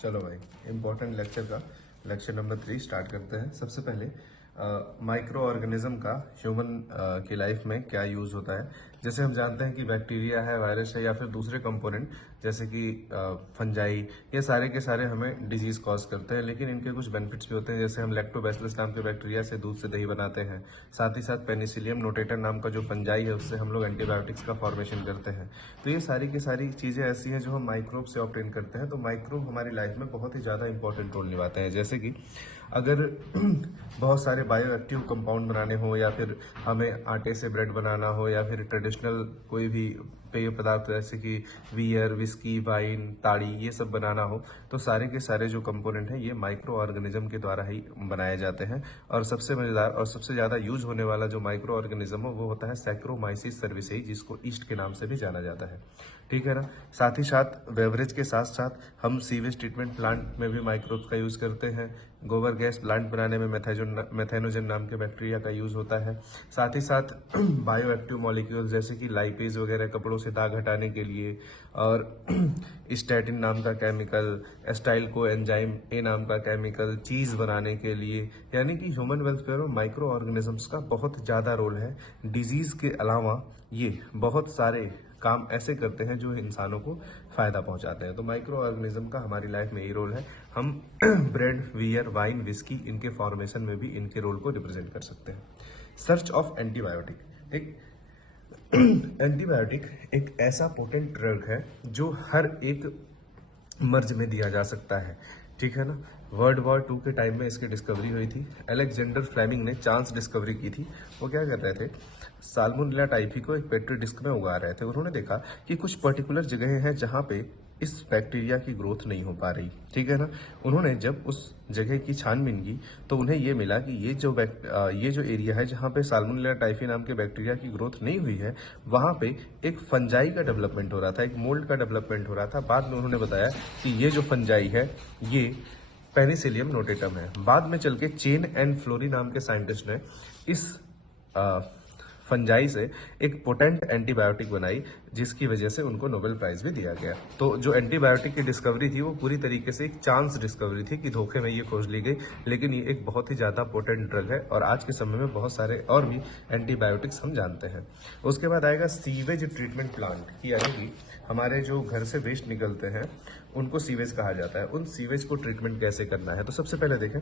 चलो भाई, important lecture का लेक्चर नंबर 3 स्टार्ट करते हैं। सबसे पहले माइक्रो ऑर्गेनिज्म का ह्यूमन की लाइफ में क्या यूज़ होता है। जैसे हम जानते हैं कि बैक्टीरिया है, वायरस है या फिर दूसरे कंपोनेंट जैसे कि फंजाई, ये सारे के सारे हमें डिजीज कॉज करते हैं, लेकिन इनके कुछ बेनिफिट्स भी होते हैं। जैसे हम लैक्टोबैसिलस नाम के बैक्टीरिया से दूध से दही बनाते हैं। साथ ही साथ पेनिसिलियम नोटेटा नाम का जो फंजाई है, उससे हम लोग एंटीबायोटिक्स का फॉर्मेशन करते हैं। तो ये सारी की सारी चीज़ें ऐसी हैं जो हम माइक्रोब से ऑब्टेन करते हैं। तो माइक्रोब हमारी लाइफ में बहुत ही ज़्यादा इंपॉर्टेंट रोल निभाते हैं। जैसे कि अगर बहुत सारे बायो एक्टिव कंपाउंड बनाने हो, या फिर हमें आटे से ब्रेड बनाना हो, या फिर ट्रेडिशनल कोई भी पेय पदार्थ जैसे कि बियर, विस्की, वाइन, ताड़ी, ये सब बनाना हो, तो सारे के सारे जो कंपोनेंट हैं ये माइक्रो ऑर्गेनिज्म के द्वारा ही बनाए जाते हैं। और सबसे मजेदार और सबसे ज़्यादा यूज होने वाला जो माइक्रो ऑर्गेनिज्म हो वो होता है सैक्रोमाइसिस सर्विसेई, जिसको ईस्ट के नाम से भी जाना जाता है। ठीक है ना। साथ ही साथ बेवरेज के साथ साथ हम सीवेज ट्रीटमेंट प्लांट में भी माइक्रोब्स का यूज़ करते हैं। गोबर गैस प्लांट बनाने में मेथेनोजन नाम के बैक्टीरिया का यूज़ होता है। साथ ही साथ बायो एक्टिव मॉलिक्यूल जैसे कि लाइपेज वगैरह कपड़ों से दाग हटाने के लिए, और स्टैटिन नाम का केमिकल, एस्टाइल को एंजाइम ए नाम का केमिकल चीज़ बनाने के लिए। यानी कि ह्यूमन वेलफेयर में माइक्रो ऑर्गेनिजम्स का बहुत ज़्यादा रोल है। डिजीज़ के अलावा ये बहुत सारे काम ऐसे करते हैं जो इंसानों को फायदा पहुंचाते हैं। तो माइक्रो ऑर्गेनिज्म का हमारी लाइफ में यही रोल है। हम ब्रेड, बियर, वाइन, विस्की, इनके फॉर्मेशन में भी इनके रोल को रिप्रेजेंट कर सकते हैं। Search of antibiotic. एक एंटीबायोटिक एक ऐसा पोटेंट ड्रग है जो हर एक मर्ज में दिया जा सकता है। ठीक है ना। वर्ल्ड वॉर 2 के टाइम में इसकी डिस्कवरी हुई थी। अलेक्जेंडर फ्लेमिंग ने चांस डिस्कवरी की थी। वो क्या कर रहे थे, साल्मोनेला टाइफी को एक पेट्री डिस्क में उगा रहे थे। उन्होंने देखा कि कुछ पर्टिकुलर जगह हैं जहां पे इस बैक्टीरिया की ग्रोथ नहीं हो पा रही। ठीक है ना। उन्होंने जब उस जगह की छानबीन की तो उन्हें ये मिला कि ये जो एरिया है जहाँ पे साल्मोनेला टाइफी नाम के बैक्टीरिया की ग्रोथ नहीं हुई है, वहाँ पे एक फंजाई का डेवलपमेंट हो रहा था, एक मोल्ड का डेवलपमेंट हो रहा था। बाद में उन्होंने बताया कि ये जो फंजाई है ये पेनिसिलियम नोटेटम है। बाद में चल के चेन एंड फ्लोरी नाम के साइंटिस्ट ने इस फंजाई से एक पोटेंट एंटीबायोटिक बनाई, जिसकी वजह से उनको नोबेल प्राइज भी दिया गया। तो जो एंटीबायोटिक की डिस्कवरी थी वो पूरी तरीके से एक चांस डिस्कवरी थी कि धोखे में ये खोज ली गई, लेकिन ये एक बहुत ही ज़्यादा पोटेंट ड्रग है और आज के समय में बहुत सारे और भी एंटीबायोटिक्स हम जानते हैं। उसके बाद आएगा सीवेज ट्रीटमेंट प्लांट की। यानी कि हमारे जो घर से वेस्ट निकलते हैं उनको सीवेज कहा जाता है। उन सीवेज को ट्रीटमेंट कैसे करना है, तो सबसे पहले देखें,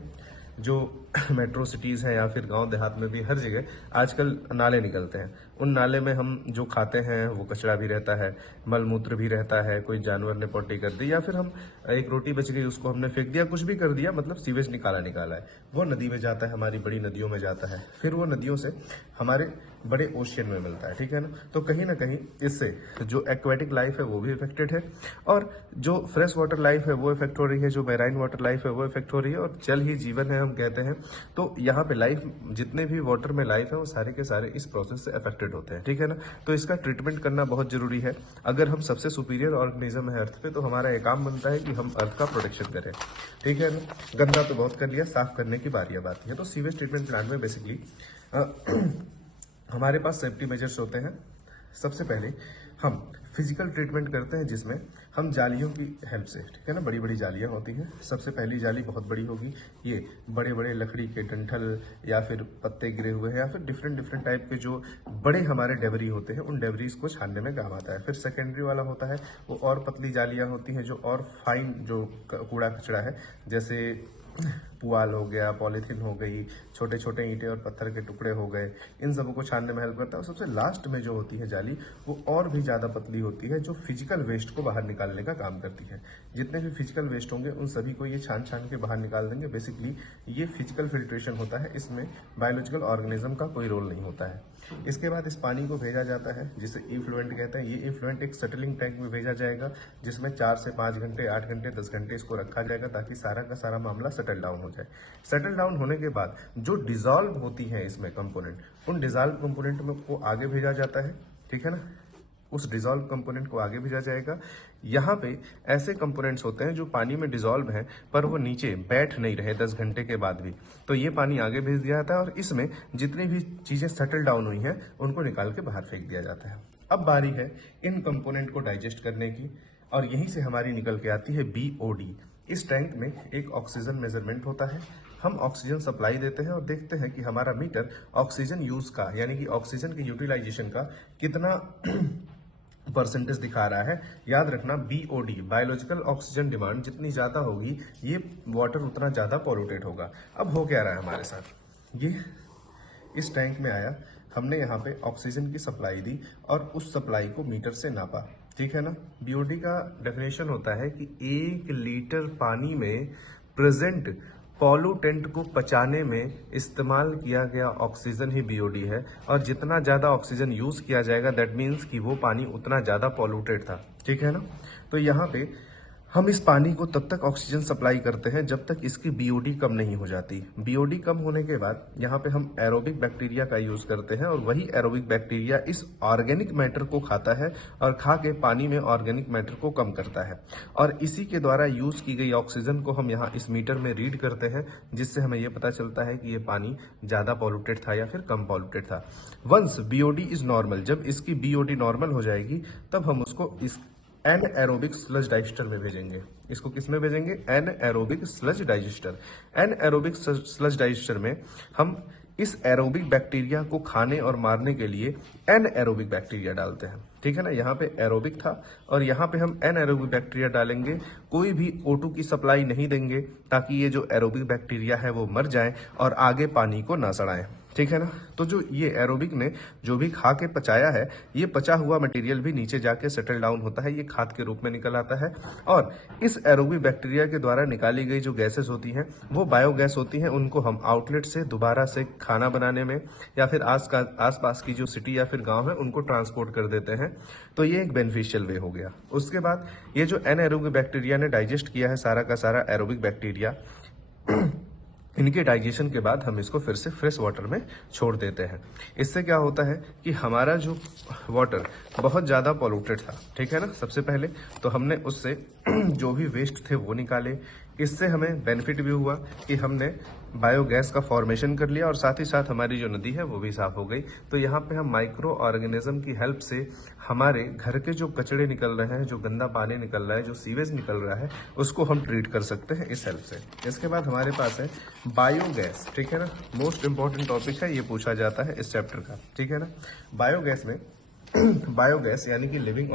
जो मेट्रो सिटीज़ हैं या फिर गांव देहात में भी हर जगह आजकल नाले निकलते हैं। उन नाले में हम जो खाते हैं वो कचरा भी रहता है, मलमूत्र भी रहता है, कोई जानवर ने पोटी कर दी, या फिर हम एक रोटी बच गई उसको हमने फेंक दिया, कुछ भी कर दिया, मतलब सीवेज निकाला है। वो नदी में जाता है, हमारी बड़ी नदियों में जाता है, फिर वो नदियों से हमारे बड़े ओशियन में मिलता है। ठीक है ना। तो कहीं ना कहीं इससे जो एक्वेटिक लाइफ है वो भी इफेक्टेड है, और जो फ्रेश वाटर लाइफ है वो इफेक्ट हो रही है, जो मैराइन वाटर लाइफ है वो इफेक्ट हो रही है, और जल ही जीवन है हम कहते हैं। तो यहाँ पे लाइफ, जितने भी वाटर में लाइफ है वो सारे के सारे इस प्रोसेस से अफेक्टेड होते हैं। ठीक है ना। तो इसका ट्रीटमेंट करना बहुत जरूरी है। अगर हम सबसे सुपीरियर ऑर्गेनिज्म है अर्थ पे, तो हमारा एक काम बनता है कि हम अर्थ का प्रोटेक्शन करें। ठीक है ना। गंदा तो बहुत कर लिया, साफ करने की बारी अब आती है। तो सीवेज ट्रीटमेंट प्लांट में बेसिकली हमारे पास सेफ्टी मेजर्स होते हैं। सबसे पहले हम फिजिकल ट्रीटमेंट करते हैं, जिसमें हम जालियों की हेल्प से, ठीक है ना, बड़ी बड़ी जालियां होती हैं। सबसे पहली जाली बहुत बड़ी होगी, ये बड़े बड़े लकड़ी के डंठल या फिर पत्ते गिरे हुए हैं या फिर डिफरेंट टाइप के जो बड़े हमारे डेबरी होते हैं, उन डेबरीज को छानने में काम आता है। फिर सेकेंडरी वाला होता है, वो और पतली जालियां होती हैं, जो और फाइन जो कूड़ा कचरा है, जैसे पुआल हो गया, पॉलीथीन हो गई, छोटे छोटे ईंटें और पत्थर के टुकड़े हो गए, इन सबों को छानने में हेल्प करता है। और सबसे लास्ट में जो होती है जाली, वो और भी ज़्यादा पतली होती है, जो फिजिकल वेस्ट को बाहर निकालने का काम करती है। जितने भी फिजिकल वेस्ट होंगे उन सभी को ये छान छान के बाहर निकाल देंगे। बेसिकली ये फिजिकल फिल्ट्रेशन होता है, इसमें बायोलॉजिकल ऑर्गेनिज्म का कोई रोल नहीं होता है। इसके बाद इस पानी को भेजा जाता है, जिसे इफ्लुएंट कहते हैं। ये इफ्लुएंट एक सेटलिंग टैंक में भेजा जाएगा, जिसमें 4 से 5 घंटे, 8 घंटे, 10 घंटे इसको रखा जाएगा, ताकि सारा का सारा मामला सेटल डाउन हो जाए। सेटल डाउन होने के बाद जो डिजॉल्व होती है इसमें कंपोनेंट, उन डिजॉल्व कंपोनेंट में को आगे भेजा जाता है। ठीक है ना। उस डिजॉल्व कंपोनेंट को आगे भेजा जाएगा। यहाँ पे ऐसे कंपोनेंट्स होते हैं जो पानी में डिजॉल्व हैं, पर वो नीचे बैठ नहीं रहे 10 घंटे के बाद भी, तो ये पानी आगे भेज दिया जाता है, और इसमें जितनी भी चीजें सेटल डाउन हुई हैं उनको निकाल के बाहर फेंक दिया जाता है। अब बारी है इन कंपोनेंट को डाइजेस्ट करने की, और यहीं से हमारी निकल के आती है BOD। इस टैंक में एक ऑक्सीजन मेजरमेंट होता है। हम ऑक्सीजन सप्लाई देते हैं और देखते हैं कि हमारा मीटर ऑक्सीजन यूज का यानी कि ऑक्सीजन के यूटिलाइजेशन का कितना परसेंटेज दिखा रहा है। याद रखना BOD बायोलॉजिकल ऑक्सीजन डिमांड जितनी ज़्यादा होगी ये वाटर उतना ज़्यादा पॉल्यूटेड होगा। अब हो क्या रहा है हमारे साथ, ये इस टैंक में आया, हमने यहाँ पे ऑक्सीजन की सप्लाई दी और उस सप्लाई को मीटर से नापा, ठीक है ना। BOD का डेफिनेशन होता है कि 1 लीटर पानी में प्रेजेंट पॉल्यूटेंट को पचाने में इस्तेमाल किया गया ऑक्सीजन ही BOD है। और जितना ज़्यादा ऑक्सीजन यूज़ किया जाएगा दैट मीन्स कि वो पानी उतना ज़्यादा पॉल्यूटेड था, ठीक है ना। तो यहाँ पे हम इस पानी को तब तक ऑक्सीजन सप्लाई करते हैं जब तक इसकी BOD कम नहीं हो जाती। BOD कम होने के बाद यहाँ पे हम एरोबिक बैक्टीरिया का यूज करते हैं और वही एरोबिक बैक्टीरिया इस ऑर्गेनिक मैटर को खाता है और खा के पानी में ऑर्गेनिक मैटर को कम करता है। और इसी के द्वारा यूज की गई ऑक्सीजन को हम यहाँ इस मीटर में रीड करते हैं, जिससे हमें ये पता चलता है कि ये पानी ज्यादा पॉल्यूटेड था या फिर कम पॉल्यूटेड था। वंस BOD इज नॉर्मल, जब इसकी BOD नॉर्मल हो जाएगी तब हम उसको इस एनएरोबिक स्लज डाइजेस्टर में भेजेंगे। इसको किस में भेजेंगे? Anaerobic sludge digester. Anaerobic sludge digester में हम इस एरोबिक बैक्टीरिया को खाने और मारने के लिए एनएरोबिक बैक्टीरिया डालते हैं, ठीक है ना। यहाँ पे एरोबिक था और यहाँ पे हम एनएरोबिक बैक्टीरिया डालेंगे। कोई भी O2 की सप्लाई नहीं देंगे ताकि ये जो एरोबिक बैक्टीरिया है वो मर जाए और आगे पानी को ना सड़ाएं, ठीक है ना। तो जो ये एरोबिक ने जो भी खा के पचाया है, ये पचा हुआ मटेरियल भी नीचे जाके सेटल डाउन होता है, ये खाद के रूप में निकल आता है। और इस एरोबिक बैक्टीरिया के द्वारा निकाली गई जो गैसेस होती हैं वो बायोगैस होती हैं। उनको हम आउटलेट से दोबारा से खाना बनाने में या फिर आसपास की जो सिटी या फिर गांव है उनको ट्रांसपोर्ट कर देते हैं। तो ये एक बेनिफिशियल वे हो गया। उसके बाद ये जो एनएरोबिक बैक्टीरिया ने डाइजेस्ट किया है सारा का सारा एरोबिक बैक्टीरिया, इनके डाइजेशन के बाद हम इसको फिर से फ्रेश वाटर में छोड़ देते हैं। इससे क्या होता है कि हमारा जो वाटर बहुत ज़्यादा पॉल्यूटेड था, ठीक है ना। सबसे पहले तो हमने उससे जो भी वेस्ट थे वो निकाले। इससे हमें बेनिफिट भी हुआ कि हमने बायोगैस का फॉर्मेशन कर लिया और साथ ही साथ हमारी जो नदी है वो भी साफ हो गई। तो यहाँ पे हम माइक्रो ऑर्गेनिज्म की हेल्प से हमारे घर के जो कचड़े निकल रहे हैं, जो गंदा पानी निकल रहा है, जो सीवेज निकल रहा है, उसको हम ट्रीट कर सकते हैं इस हेल्प से। इसके बाद हमारे पास है बायोगैस, ठीक है ना। मोस्ट इंपॉर्टेंट टॉपिक है, ये पूछा जाता है इस चैप्टर का, ठीक है ना। बायोगैस में बायोगैस यानी कि लिविंग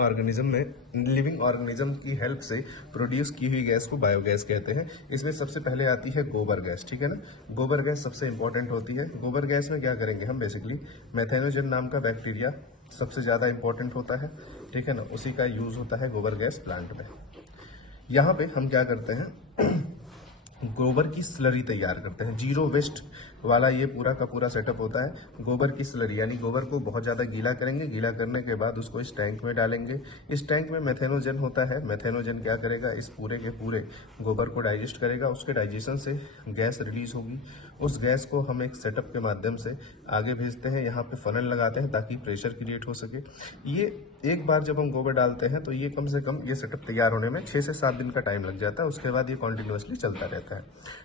ऑर्गेनिज्म की हेल्प से प्रोड्यूस की हुई गैस को बायोगैस कहते हैं। इसमें सबसे पहले आती है गोबर गैस, ठीक है ना। गोबर गैस सबसे इंपॉर्टेंट होती है। गोबर गैस में क्या करेंगे हम, बेसिकली मेथेनोजन नाम का बैक्टीरिया सबसे ज्यादा इंपॉर्टेंट होता है, ठीक है ना। उसी का यूज होता है गोबर गैस प्लांट में। यहाँ पे हम क्या करते हैं गोबर की स्लरी तैयार करते हैं। जीरो वेस्ट वाला ये पूरा का पूरा सेटअप होता है। गोबर की स्लरी यानी गोबर को बहुत ज़्यादा गीला करेंगे, गीला करने के बाद उसको इस टैंक में डालेंगे। इस टैंक में मेथेनोजन होता है। मेथेनोजन क्या करेगा, इस पूरे के पूरे गोबर को डाइजेस्ट करेगा। उसके डाइजेशन से गैस रिलीज होगी। उस गैस को हम एक सेटअप के माध्यम से आगे भेजते हैं। यहाँ पे फनल लगाते हैं ताकि प्रेशर क्रिएट हो सके। ये एक बार जब हम गोबर डालते हैं तो ये कम से कम ये सेटअप तैयार होने में 6 से 7 दिन का टाइम लग जाता है। उसके बाद ये कॉन्टिन्यूसली चलता रहता है,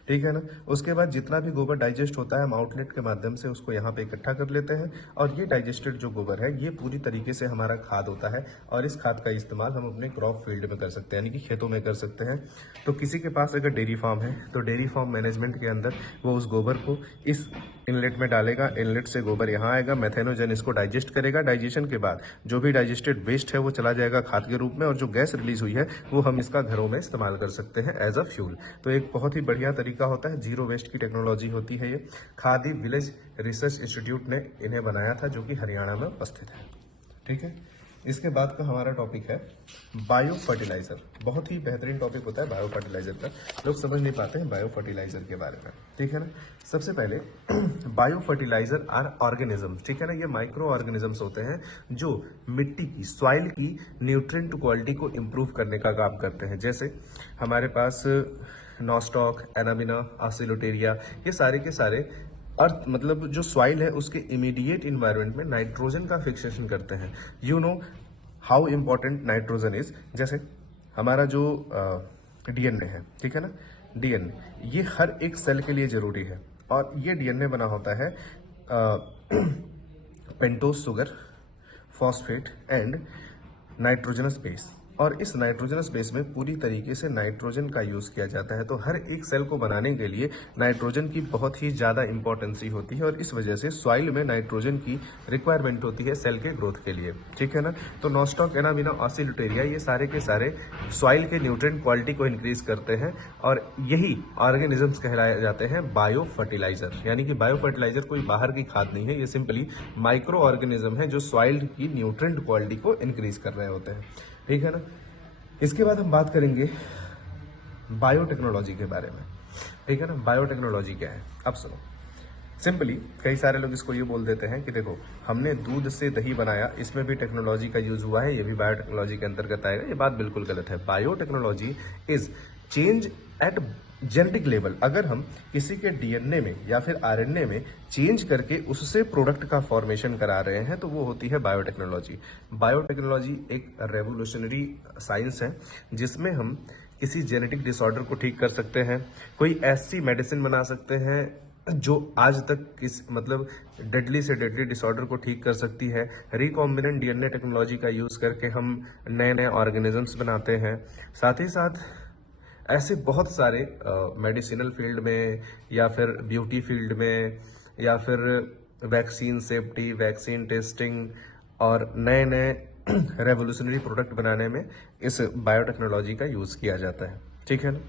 ठीक है ना। उसके बाद जितना भी गोबर डाइजेस्ट होता है हम आउटलेट के माध्यम से उसको यहाँ पे इकट्ठा कर लेते हैं और ये डाइजेस्टेड जो गोबर है ये पूरी तरीके से हमारा खाद होता है और इस खाद का इस्तेमाल हम अपने क्रॉप फील्ड में कर सकते हैं, यानी कि खेतों में कर सकते हैं। तो किसी के पास अगर डेयरी फार्म है तो डेयरी फार्म मैनेजमेंट के अंदर वो उस गोबर को इस इनलेट में डालेगा। इनलेट से गोबर यहाँ आएगा, मेथेनोजन इसको डाइजेस्ट करेगा। डाइजेशन के बाद जो भी डाइजेस्टेड वेस्ट है वो चला जाएगा खाद के रूप में और जो गैस रिलीज हुई है वो हम इसका घरों में इस्तेमाल कर सकते हैं एज अ फ्यूल। तो एक बहुत ही बढ़िया तरीका होता है, जीरो वेस्ट की टेक्नोलॉजी होती है ये। खादी विलेज रिसर्च इंस्टीट्यूट ने इन्हें बनाया था जो कि हरियाणा में उपस्थित है, ठीक है। इसके बाद का हमारा टॉपिक है बायो फर्टिलाइजर। बहुत ही बेहतरीन टॉपिक होता है बायो फर्टिलाइजर का, लोग समझ नहीं पाते हैं बायो फर्टिलाइजर के बारे में, ठीक है ना। सबसे पहले बायो फर्टिलाइजर आर ऑर्गेनिजम्स, ठीक है ना। ये माइक्रो ऑर्गेनिजम्स होते हैं जो मिट्टी की, सॉइल की न्यूट्रिएंट क्वालिटी को इम्प्रूव करने का काम करते हैं। जैसे हमारे पास नॉस्टॉक, एनाबिना, आसिलोटेरिया, ये सारे के सारे अर्थ मतलब जो सॉइल है उसके इमीडिएट इन्वायरमेंट में नाइट्रोजन का फिक्सेशन करते हैं। You know how important nitrogen is. जैसे हमारा जो डीएनए है, ठीक है ना, डीएनए ये हर एक सेल के लिए जरूरी है और ये डीएनए बना होता है pentose sugar, phosphate and nitrogenous base. और इस नाइट्रोजनस बेस में पूरी तरीके से नाइट्रोजन का यूज़ किया जाता है। तो हर एक सेल को बनाने के लिए नाइट्रोजन की बहुत ही ज़्यादा इंपॉर्टेंसी होती है और इस वजह से सॉइल में नाइट्रोजन की रिक्वायरमेंट होती है सेल के ग्रोथ के लिए, ठीक है ना। तो नॉस्टॉक, एनामिना, ऑसिलुटेरिया ये सारे के सारे सॉइल के न्यूट्रिएंट क्वालिटी को इंक्रीज करते हैं और यही ऑर्गेनिजम्स कहलाए जाते हैं बायो फर्टिलाइजर। यानी कि बायो फर्टिलाइजर कोई बाहर की खाद नहीं है, ये सिंपली माइक्रो ऑर्गेनिज्म है जो सॉइल की न्यूट्रिएंट क्वालिटी को इंक्रीज कर रहे होते हैं, ठीक है ना। इसके बाद हम बात करेंगे बायोटेक्नोलॉजी के बारे में, ठीक है ना। बायोटेक्नोलॉजी क्या है, अब सुनो। सिंपली कई सारे लोग इसको ये बोल देते हैं कि देखो हमने दूध से दही बनाया, इसमें भी टेक्नोलॉजी का यूज हुआ है, ये भी बायोटेक्नोलॉजी के अंतर्गत आएगा। ये बात बिल्कुल गलत है। Biotechnology is change at genetic level. अगर हम किसी के डीएनए में या फिर आरएनए में चेंज करके उससे प्रोडक्ट का फॉर्मेशन करा रहे हैं तो वो होती है बायोटेक्नोलॉजी। बायोटेक्नोलॉजी एक रेवोल्यूशनरी साइंस है जिसमें हम किसी जेनेटिक डिसऑर्डर को ठीक कर सकते हैं, कोई ऐसी मेडिसिन बना सकते हैं जो आज तक मतलब डेडली से डेडली डिसऑर्डर को ठीक कर सकती है। रिकॉम्बिनेंट डीएनए टेक्नोलॉजी का यूज करके हम नए नए ऑर्गेनिजम्स बनाते हैं। साथ ही साथ ऐसे बहुत सारे मेडिसिनल फील्ड में या फिर ब्यूटी फील्ड में या फिर वैक्सीन सेफ्टी, वैक्सीन टेस्टिंग और नए नए रेवोल्यूशनरी प्रोडक्ट बनाने में इस बायोटेक्नोलॉजी का यूज किया जाता है, ठीक है ना।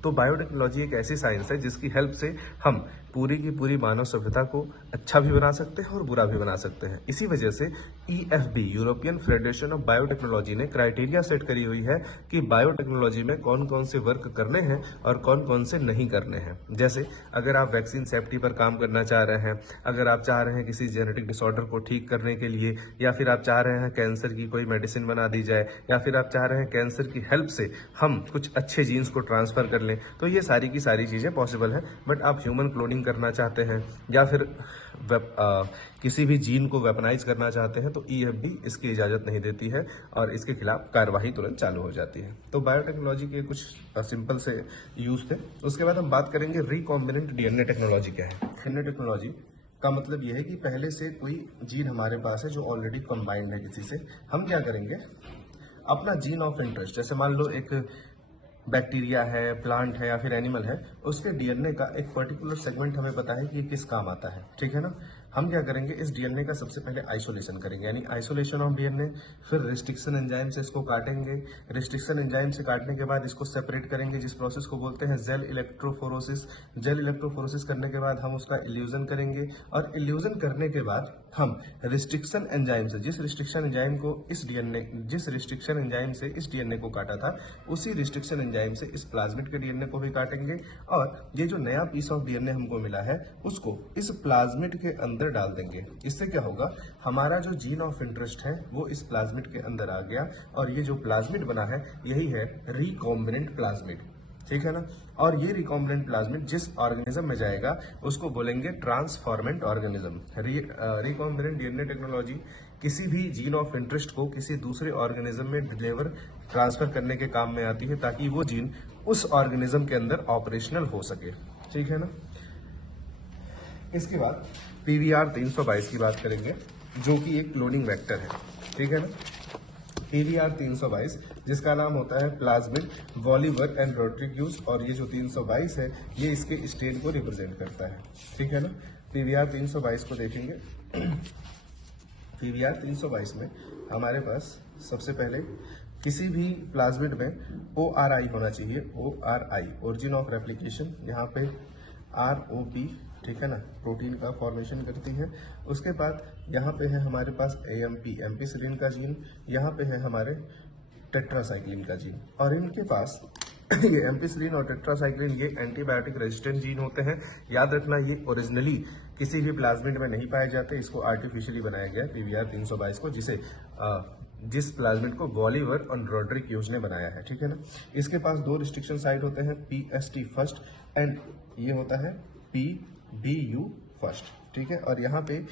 तो बायोटेक्नोलॉजी एक ऐसी साइंस है जिसकी हेल्प से हम पूरी की पूरी मानव सभ्यता को अच्छा भी बना सकते हैं और बुरा भी बना सकते हैं। इसी वजह से EFB, European federation of biotechnology ने क्राइटेरिया सेट करी हुई है कि बायोटेक्नोलॉजी में कौन कौन से वर्क करने हैं और कौन कौन से नहीं करने हैं। जैसे अगर आप वैक्सीन सेफ्टी पर काम करना चाह रहे हैं, अगर आप चाह रहे हैं किसी जेनेटिक डिसऑर्डर को ठीक करने के लिए, या फिर आप चाह रहे हैं कैंसर की कोई मेडिसिन बना दी जाए, या फिर आप चाह रहे हैं कैंसर की हेल्प से हम कुछ अच्छे जीन्स को ट्रांसफर कर लें, तो ये सारी की सारी चीज़ें पॉसिबल है। बट आप ह्यूमन क्लोनिंग करना चाहते हैं या फिर किसी भी जीन को वेपनाइज करना चाहते हैं तो EFB इसकी इजाज़त नहीं देती है और इसके खिलाफ कार्यवाही तुरंत चालू हो जाती है। तो बायोटेक्नोलॉजी के कुछ सिंपल से यूज थे। उसके बाद हम बात करेंगे रिकॉम्बिनेंट डीएनए टेक्नोलॉजी क्या है। डीएनए टेक्नोलॉजी का मतलब यह है कि पहले से कोई जीन हमारे पास है जो ऑलरेडी कंबाइंड है किसी से, हम क्या करेंगे अपना जीन ऑफ इंटरेस्ट, जैसे मान लो एक बैक्टीरिया है, प्लांट है या फिर एनिमल है, उसके डीएनए का एक पर्टिकुलर सेगमेंट हमें पता है कि किस काम आता है, ठीक है ना। हम क्या करेंगे इस डीएनए का सबसे पहले आइसोलेशन करेंगे, यानी आइसोलेशन ऑफ डीएनए। फिर रिस्ट्रिक्शन एंजाइम से इसको काटेंगे। रिस्ट्रिक्शन एंजाइम से काटने के बाद इसको सेपरेट करेंगे, जिस प्रोसेस को बोलते हैं जेल इलेक्ट्रोफोरोसिस। जेल इलेक्ट्रोफोरोसिस करने के बाद हम उसका इल्यूजन करेंगे और इल्यूजन करने के बाद हम रिस्ट्रिक्शन एंजाइम से जिस रिस्ट्रिक्शन एंजाइम से इस डीएनए को काटा था, उसी रिस्ट्रिक्शन एंजाइम से इस प्लाज्मिड के डीएनए को भी काटेंगे और ये जो नया पीस ऑफ डीएनए हमको मिला है उसको इस प्लाज्मिड के अंदर डाल देंगे। इससे क्या होगा, हमारा जो जीन ऑफ इंटरेस्ट है वो इस प्लाज्मिड के अंदर आ गया और ये जो प्लाज्मिड बना है यही है रिकॉम्बिनेंट प्लाज्मिड, ठीक है ना। और ये रिकॉम्बिनेंट प्लाज्मिड जिस ऑर्गेनिज्म में जाएगा उसको बोलेंगे transformant organism. Recombinant DNA technology किसी भी जीन ऑफ इंटरेस्ट को किसी दूसरे ऑर्गेनिज्म में डिलीवर ट्रांसफर करने के काम में आती है ताकि वो जीन उस ऑर्गेनिज्म के अंदर ऑपरेशनल हो सके, ठीक है ना। इसके बाद PVR 322 की बात करेंगे जो कि एक क्लोनिंग वेक्टर है, ठीक है ना। PVR 322 जिसका नाम होता है प्लाज्मिड वॉलीवर एंड रोड्रिग्यूज, और ये जो 322 है ये इसके स्टेट को रिप्रेजेंट करता है, ठीक है ना। PVR 322 को देखेंगे। PVR 322 में हमारे पास सबसे पहले किसी भी प्लाज्मिड में ORI होना चाहिए। ORI ओरिजिन ऑफ रेप्लिकेशन, यहाँ पे ROP, ठीक है ना, प्रोटीन का फॉर्मेशन करती है। उसके बाद यहाँ पे है हमारे पास AMP एम्पिसिलिन का जीन, यहाँ पे है हमारे टेट्रासाइक्लिन का जीन, और इनके पास ये एम्पिसिलिन और टेट्रासाइक्लिन ये एंटीबायोटिक रेजिस्टेंट जीन होते हैं। याद रखना ये ओरिजिनली किसी भी प्लाज्मिड में नहीं पाए जाते, इसको आर्टिफिशियली बनाया गया है PVR 322 को, जिस प्लाज्मिड को वॉलीवर और रोड्रिग्यूज ने बनाया है, ठीक है ना। इसके पास दो रिस्ट्रिक्शन साइट होते हैं, PST फर्स्ट एंड ये होता है PBU फर्स्ट, ठीक है। और यहाँ पे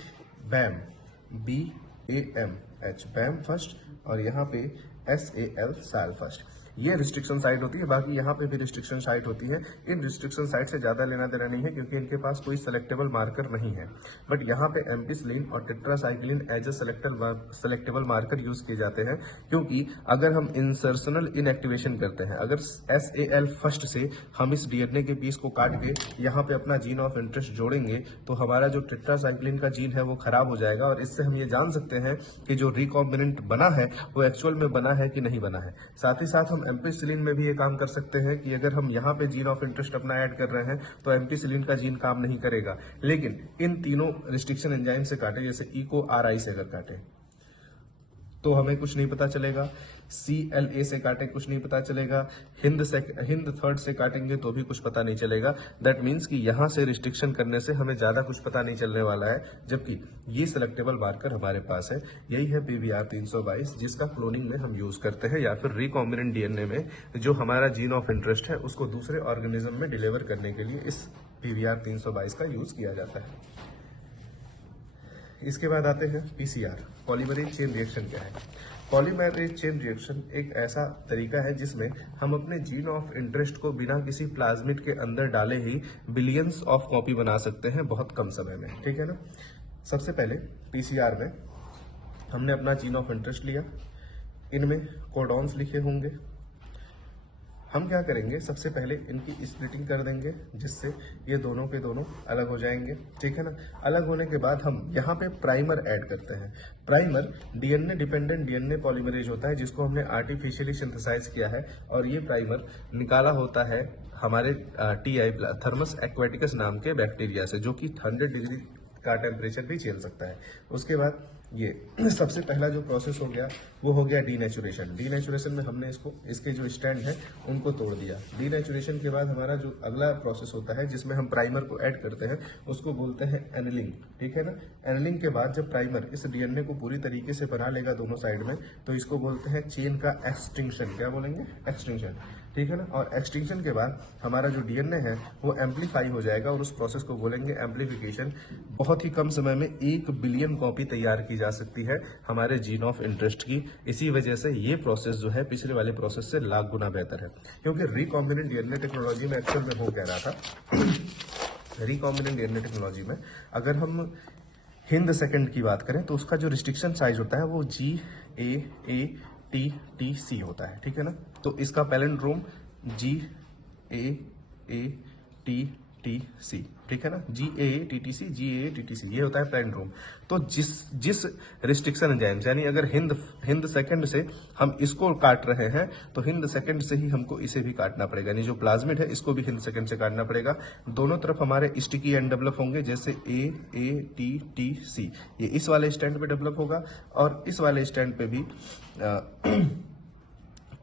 BAMH बैम फर्स्ट और यहाँ पे SAL साल फर्स्ट। ये रिस्ट्रिक्शन साइट होती है, बाकी यहाँ पे भी रिस्ट्रिक्शन साइट होती है। इन रिस्ट्रिक्शन साइट से ज्यादा लेना देना नहीं है क्योंकि इनके पास कोई सेलेक्टेबल मार्कर नहीं है। बट यहाँ पे एम्पिसिलिन और tetracycline as a selectable marker use किए जाते हैं, क्योंकि अगर हम इंसर्शनल इनएक्टिवेशन करते हैं, अगर SAL फर्स्ट से हम इस डीएनए के पीस को काट के यहाँ पे अपना जीन ऑफ इंटरेस्ट जोड़ेंगे तो हमारा जो टेट्रासाइक्लिन का जीन है वो खराब हो जाएगा, और इससे हम ये जान सकते हैं कि जो रिकॉम्बिनेंट बना है वो एक्चुअल में बना है कि नहीं बना है। साथ ही साथ हम एम्पिसिलिन में भी ये काम कर सकते हैं कि अगर हम यहाँ पे जीन ऑफ इंटरेस्ट अपना ऐड कर रहे हैं तो एम्पिसिलिन का जीन काम नहीं करेगा। लेकिन इन तीनों रिस्ट्रिक्शन एंजाइम से काटे, जैसे इको RI से अगर काटे तो हमें कुछ नहीं पता चलेगा, CLA से काटे कुछ नहीं पता चलेगा, हिंद थर्ड से काटेंगे तो भी कुछ पता नहीं चलेगा। दैट मीन्स कि यहां से रिस्ट्रिक्शन करने से हमें ज्यादा कुछ पता नहीं चलने वाला है, जबकि ये सिलेक्टेबल मार्कर हमारे पास है। यही है PVR 322 जिसका क्लोनिंग में हम यूज करते हैं, या फिर रिकॉम्बिनेंट DNA में जो हमारा जीन ऑफ इंटरेस्ट है उसको दूसरे ऑर्गेनिज्म में डिलीवर करने के लिए इस PVR 322 का यूज किया जाता है। इसके बाद आते हैं PCR, पॉलीमरेज चेन रिएक्शन क्या है। पॉलीमरेज चेन रिएक्शन एक ऐसा तरीका है जिसमें हम अपने जीन ऑफ इंटरेस्ट को बिना किसी प्लाज्मिड के अंदर डाले ही बिलियंस ऑफ कॉपी बना सकते हैं बहुत कम समय में, ठीक है ना। सबसे पहले PCR में हमने अपना जीन ऑफ इंटरेस्ट लिया, इनमें कोडॉन्स लिखे होंगे। हम क्या करेंगे, सबसे पहले इनकी स्प्लिटिंग कर देंगे जिससे ये दोनों के दोनों अलग हो जाएंगे, ठीक है ना। अलग होने के बाद हम यहाँ पे प्राइमर ऐड करते हैं। Primer DNA dependent DNA polymerase होता है जिसको हमने आर्टिफिशियली सिंथेसाइज किया है, और ये प्राइमर निकाला होता है हमारे TI थर्मस एक्वेटिकस नाम के बैक्टीरिया से, जो कि 100 डिग्री का टेम्परेचर भी झेल सकता है। उसके बाद ये सबसे पहला जो प्रोसेस हो गया वो हो गया डीनेचुरेशन। डीनेचुरेशन में हमने इसके जो स्टैंड है उनको तोड़ दिया। डीनेचुरेशन के बाद हमारा जो अगला प्रोसेस होता है जिसमें हम प्राइमर को ऐड करते हैं उसको बोलते हैं एनिलिंग, ठीक है ना। एनिलिंग के बाद जब प्राइमर इस DNA को पूरी तरीके से बना लेगा दोनों साइड में, तो इसको बोलते हैं चेन का एक्सटिंक्शन। क्या बोलेंगे? एक्सटिंक्शन, ठीक है ना। और एक्सटिंक्शन के बाद हमारा जो DNA है वो एम्पलीफाई हो जाएगा और उस प्रोसेस को बोलेंगे एम्पलीफिकेशन। बहुत ही कम समय में 1 बिलियन कॉपी तैयार की जा सकती है हमारे जीन ऑफ इंटरेस्ट की। इसी वजह से ये प्रोसेस जो है पिछले वाले प्रोसेस से लाख गुना बेहतर है, क्योंकि रिकॉम्बिनेंट DNA टेक्नोलॉजी में एक्चुअल में हो कह रहा था रिकॉम्बिनेंट DNA टेक्नोलॉजी में अगर हम हिंद सेकंड की बात करें तो उसका जो रिस्ट्रिक्शन साइज होता है वो GAATTC होता है, ठीक है ना। तो इसका पैलेंड्रोम GAATTC, ठीक है ना। GAATTC ये होता है पैलेंड्रोम। तो जिस रिस्ट्रिक्शन एंजाइम्स, यानी अगर हिंद सेकंड से हम इसको काट रहे हैं तो हिंद सेकंड से ही हमको इसे भी काटना पड़ेगा, यानी जो प्लाज्मिड है इसको भी हिंद सेकंड से काटना पड़ेगा। दोनों तरफ हमारे स्टिकी एंड डेवलप होंगे, जैसे AATTC ये इस वाले स्टैंड पे डेवलप होगा और इस वाले स्टैंड पे भी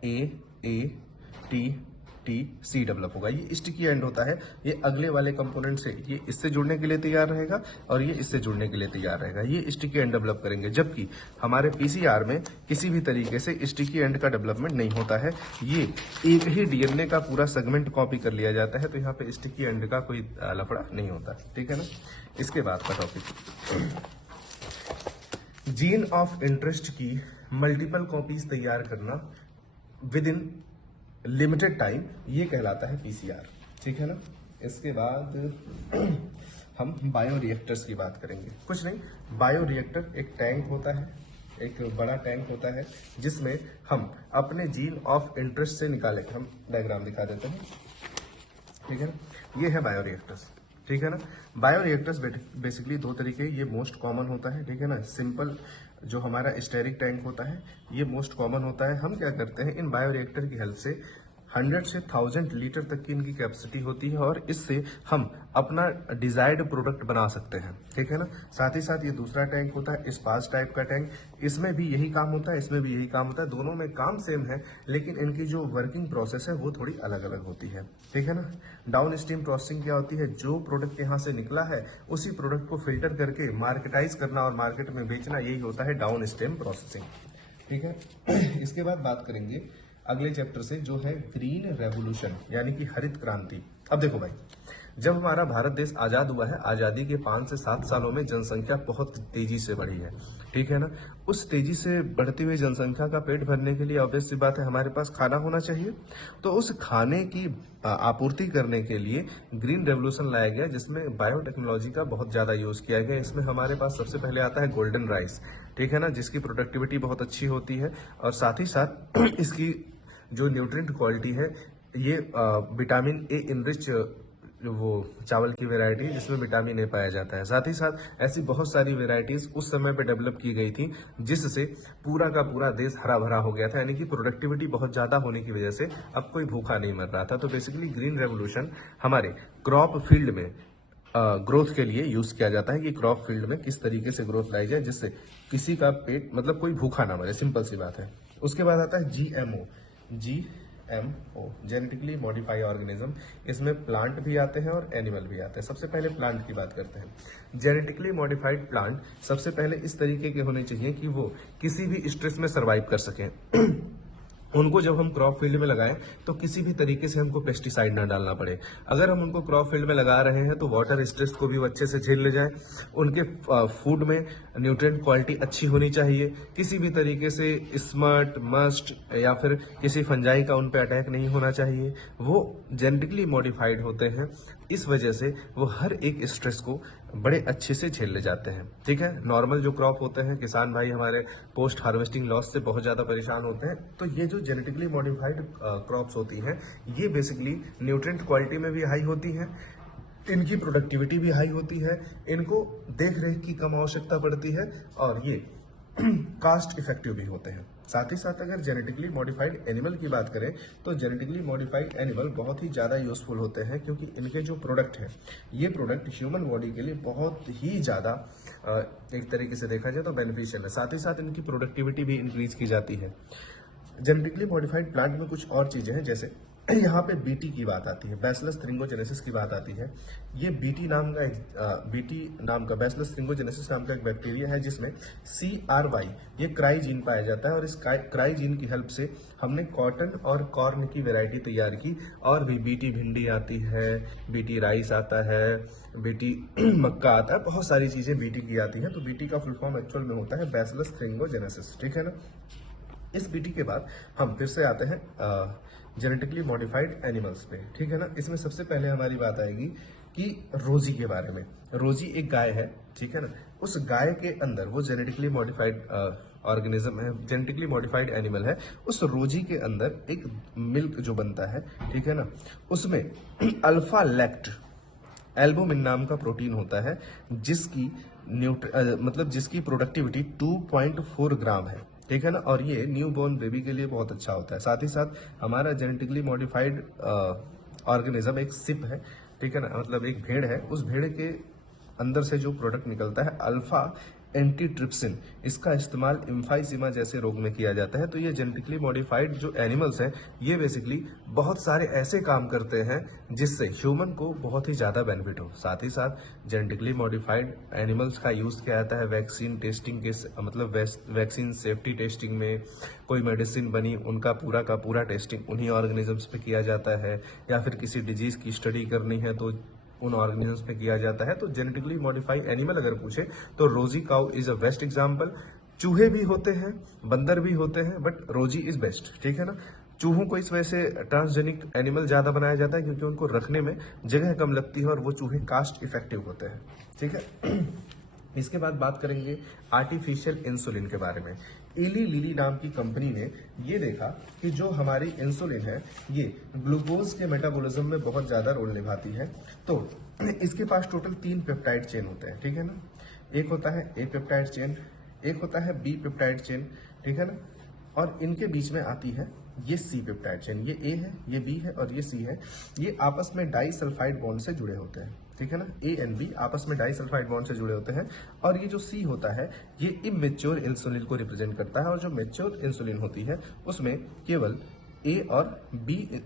AATTC डेवलप होगा। ये स्टिकी एंड होता है, ये अगले वाले कंपोनेंट से ये इससे जुड़ने के लिए तैयार रहेगा और ये इससे जुड़ने के लिए तैयार रहेगा। ये स्टिकी एंड डेवलप करेंगे, जबकि हमारे PCR में किसी भी तरीके से स्टिकी एंड का डेवलपमेंट नहीं होता है। ये एक ही DNA का पूरा सेगमेंट कॉपी कर लिया जाता है, तो यहाँ पे स्टिकी एंड का कोई लफड़ा नहीं होता, ठीक है ना। इसके बाद का टॉपिक जीन ऑफ इंटरेस्ट की मल्टीपल कॉपीज तैयार करना विद इन लिमिटेड टाइम, ये कहलाता है PCR, ठीक है ना। इसके बाद हम बायो रिएक्टर्स की बात करेंगे। कुछ नहीं, बायो रिएक्टर एक टैंक होता है, एक बड़ा टैंक होता है जिसमें हम अपने जीन ऑफ इंटरेस्ट से निकाले। हम डायग्राम दिखा देते हैं, ठीक है ना। ये है बायो रिएक्टर्स, ठीक है ना। बायो रिएक्टर्स बेसिकली दो तरीके, ये मोस्ट कॉमन होता है, ठीक है ना। सिंपल जो हमारा स्टेरिक टैंक होता है ये मोस्ट कॉमन होता है। हम क्या करते हैं, इन बायो रिएक्टर की हेल्प से 100 से 1000 लीटर तक की इनकी कैपेसिटी होती है और इससे हम अपना डिजायर्ड प्रोडक्ट बना सकते हैं, ठीक है ना। साथ ही साथ ये दूसरा टैंक होता है स्पास टाइप का टैंक, इसमें भी यही काम होता है, इसमें भी यही काम होता है। दोनों में काम सेम है, लेकिन इनकी जो वर्किंग प्रोसेस है वो थोड़ी अलग अलग होती है, ठीक है ना। डाउन स्ट्रीम प्रोसेसिंग क्या होती है, जो प्रोडक्ट यहाँ से निकला है उसी प्रोडक्ट को फिल्टर करके मार्केटाइज करना और मार्केट में बेचना, यही होता है डाउन स्ट्रीम प्रोसेसिंग, ठीक है। इसके बाद बात करेंगे अगले चैप्टर से, जो है ग्रीन रेवोल्यूशन यानी कि हरित क्रांति। अब देखो भाई, जब हमारा भारत देश आज़ाद हुआ है, आज़ादी के 5 से 7 सालों में जनसंख्या बहुत तेजी से बढ़ी है, ठीक है ना। उस तेजी से बढ़ती हुई जनसंख्या का पेट भरने के लिए ऑब्वियस सी बात है हमारे पास खाना होना चाहिए। तो उस खाने की आपूर्ति करने के लिए ग्रीन रेवोल्यूशन लाया गया, जिसमें बायोटेक्नोलॉजी का बहुत ज़्यादा यूज़ किया गया। इसमें हमारे पास सबसे पहले आता है गोल्डन राइस, ठीक है ना, जिसकी प्रोडक्टिविटी बहुत अच्छी होती है और साथ ही साथ इसकी जो न्यूट्रिएंट क्वालिटी है, ये विटामिन ए इनरिच वो चावल की वैरायटी है जिसमें विटामिन ए पाया जाता है। साथ ही साथ ऐसी बहुत सारी वैरायटीज उस समय पे डेवलप की गई थी जिससे पूरा का पूरा देश हरा भरा हो गया था, यानी कि प्रोडक्टिविटी बहुत ज़्यादा होने की वजह से अब कोई भूखा नहीं मर रहा था। तो बेसिकली ग्रीन रेवोल्यूशन हमारे क्रॉप फील्ड में ग्रोथ के लिए यूज किया जाता है कि क्रॉप फील्ड में किस तरीके से ग्रोथ लाई जाए जिससे किसी का पेट मतलब कोई भूखा ना मरे, सिंपल सी बात है। उसके बाद आता है GMO, जेनेटिकली मॉडिफाई ऑर्गेनिज्म। इसमें प्लांट भी आते हैं और एनिमल भी आते हैं। सबसे पहले प्लांट की बात करते हैं। जेनेटिकली मॉडिफाइड प्लांट सबसे पहले इस तरीके के होने चाहिए कि वो किसी भी स्ट्रेस में सर्वाइव कर सकें। उनको जब हम क्रॉप फील्ड में लगाएं तो किसी भी तरीके से हमको पेस्टिसाइड ना डालना पड़े। अगर हम उनको क्रॉप फील्ड में लगा रहे हैं तो वाटर स्ट्रेस को भी वो अच्छे से झेल ले जाए। उनके फूड में न्यूट्रिएंट क्वालिटी अच्छी होनी चाहिए। किसी भी तरीके से स्मट, मस्ट या फिर किसी फंजाई का उन पे अटैक नहीं होना चाहिए। वो जेनेटिकली मॉडिफाइड होते हैं, इस वजह से वो हर एक स्ट्रेस को बड़े अच्छे से झेल ले जाते हैं, ठीक है। नॉर्मल जो क्रॉप होते हैं, किसान भाई हमारे पोस्ट हार्वेस्टिंग लॉस से बहुत ज़्यादा परेशान होते हैं। तो ये जो जेनेटिकली मॉडिफाइड क्रॉप्स होती हैं, ये बेसिकली न्यूट्रिएंट क्वालिटी में भी हाई होती हैं, इनकी प्रोडक्टिविटी भी हाई होती है, इनको देख रेख की कम आवश्यकता पड़ती है और ये कास्ट इफेक्टिव भी होते हैं। साथ ही साथ अगर जेनेटिकली मॉडिफाइड एनिमल की बात करें तो जेनेटिकली मॉडिफाइड एनिमल बहुत ही ज़्यादा यूजफुल होते हैं, क्योंकि इनके जो प्रोडक्ट हैं, ये प्रोडक्ट ह्यूमन बॉडी के लिए बहुत ही ज़्यादा एक तरीके से देखा जाए तो बेनिफिशियल है। साथ ही साथ इनकी प्रोडक्टिविटी भी इंक्रीज की जाती है। जेनेटिकली मॉडिफाइड प्लांट में कुछ और चीज़ें हैं, जैसे यहाँ पे बीटी की बात आती है, बैसिलस थ्रिंगोजेनेसिस की बात आती है। ये बीटी नाम का बैसिलस थ्रिंगोजेनेसिस नाम का एक बैक्टीरिया है जिसमें CRY ये क्राई जीन पाया जाता है और इस क्राई जीन की हेल्प से हमने कॉटन और कॉर्न की वैरायटी तैयार की। और भी बीटी भिंडी आती है, बीटी राइस आता है, बीटी मक्का आता है, बहुत सारी चीज़ें बीटी की आती हैं। तो बीटी का फुल फॉर्म एक्चुअल में होता है बैसिलस थ्रिंगोजेनेसिस, ठीक है ना। इस बीटी के बाद हम फिर से आते हैं जेनेटिकली मॉडिफाइड एनिमल्स पे, ठीक है ना। इसमें सबसे पहले हमारी बात आएगी कि रोजी के बारे में। रोजी एक गाय है, ठीक है ना। उस गाय के अंदर वो जेनेटिकली मॉडिफाइड ऑर्गेनिज्म है, जेनेटिकली मॉडिफाइड एनिमल है। उस रोजी के अंदर एक मिल्क जो बनता है, ठीक है ना, उसमें अल्फा लैक्ट एल्बुमिन नाम का प्रोटीन होता है जिसकी जिसकी प्रोडक्टिविटी 2.4 ग्राम है, ठीक है ना। और ये न्यू बॉर्न बेबी के लिए बहुत अच्छा होता है। साथ ही साथ हमारा जेनेटिकली मॉडिफाइड ऑर्गेनिज्म एक सिप है, ठीक है ना, मतलब एक भेड़ है। उस भेड़ के अंदर से जो प्रोडक्ट निकलता है अल्फा एंटीट्रिप्सिन, इसका इस्तेमाल इम्फाइसीमा जैसे रोग में किया जाता है। तो ये जेनेटिकली मॉडिफाइड जो एनिमल्स हैं, ये बेसिकली बहुत सारे ऐसे काम करते हैं जिससे ह्यूमन को बहुत ही ज़्यादा बेनिफिट हो। साथ ही साथ जेनेटिकली मॉडिफाइड एनिमल्स का यूज़ किया जाता है वैक्सीन टेस्टिंग के वैक्सीन सेफ्टी टेस्टिंग में। कोई मेडिसिन बनी, उनका पूरा का पूरा टेस्टिंग उन्हीं ऑर्गेनिजम्स पे किया जाता है, या फिर किसी डिजीज़ की स्टडी करनी है तो उन ऑर्गेनिजम्स पे किया जाता है। तो जेनेटिकली मॉडिफाइड एनिमल अगर पूछे तो रोजी cow is a best example. चूहे भी होते हैं, बंदर भी होते हैं, बट रोजी इज बेस्ट, ठीक है ना। चूहों को इस वजह से ट्रांसजेनिक एनिमल ज्यादा बनाया जाता है क्योंकि उनको रखने में जगह कम लगती है और वो चूहे कास्ट इफेक्टिव होते हैं, ठीक है। इसके बाद बात करेंगे आर्टिफिशियल इंसुलिन के बारे में। एली लिली नाम की कंपनी ने ये देखा कि जो हमारी इंसुलिन है ये ग्लूकोज के मेटाबॉलिज्म में बहुत ज़्यादा रोल निभाती है। तो इसके पास टोटल 3 पेप्टाइड चेन होते हैं, ठीक है ना। एक होता है ए पेप्टाइड चेन, एक होता है बी पेप्टाइड चेन, ठीक है ना, और इनके बीच में आती है ये सी पेप्टाइड चेन। ये ए है, ये बी है और ये सी है। ये आपस में डाई सल्फाइड बॉन्ड से जुड़े होते हैं, ठीक है ना। ए एंड बी आपस में डाई सल्फाइड बॉन्ड से जुड़े होते हैं। और ये जो सी होता है ये इमेच्योर इंसुलिन को रिप्रेजेंट करता है। और जो मेच्योर इंसुलिन होती है उसमें केवल ए और बी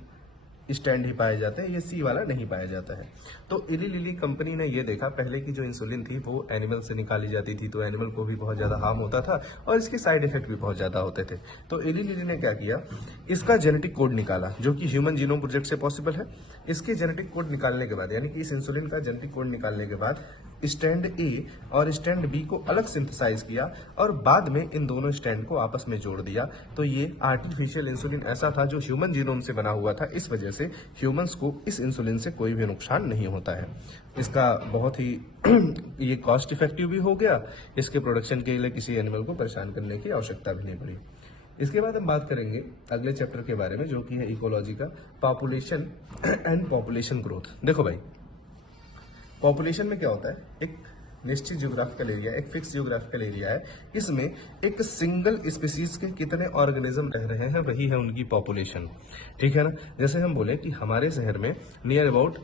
स्टैंड ही पाए जाते हैं, ये सी वाला नहीं पाया जाता है। तो इली लिली कंपनी ने ये देखा, पहले की जो इंसुलिन थी वो एनिमल से निकाली जाती थी, तो एनिमल को भी बहुत ज़्यादा हार्म होता था और इसके साइड इफेक्ट भी बहुत ज़्यादा होते थे। तो इली लिली ने क्या किया, इसका जेनेटिक कोड निकाला, जो कि ह्यूमन जीनोम प्रोजेक्ट से पॉसिबल है। इसके जेनेटिक कोड निकालने के बाद, यानी कि इस इंसुलिन का जेनेटिक कोड निकालने के बाद स्टैंड ए और स्टैंड बी को अलग सिंथेसाइज किया और बाद में इन दोनों स्टैंड को आपस में जोड़ दिया। तो ये आर्टिफिशियल इंसुलिन ऐसा था जो ह्यूमन जीनोम से बना हुआ था, इस वजह से ह्यूमंस को इस इंसुलिन से कोई भी नुकसान नहीं होता है। इसका बहुत ही ये कॉस्ट इफेक्टिव भी हो गया, इसके प्रोडक्शन के लिए किसी एनिमल को परेशान करने की आवश्यकता भी नहीं पड़ी। इसके बाद हम बात करेंगे अगले चैप्टर के बारे में, जो कि है इकोलॉजी का, पॉपुलेशन एंड पॉपुलेशन ग्रोथ। देखो भाई, पॉपुलेशन में क्या होता है, एक निश्चित जियोग्राफिकल एरिया, एक फिक्स जियोग्राफिकल एरिया है, इसमें एक सिंगल स्पीसीज के कितने ऑर्गेनिज्म रह रहे हैं, वही है उनकी पॉपुलेशन। ठीक है ना। जैसे हम बोले कि हमारे शहर में नियर अबाउट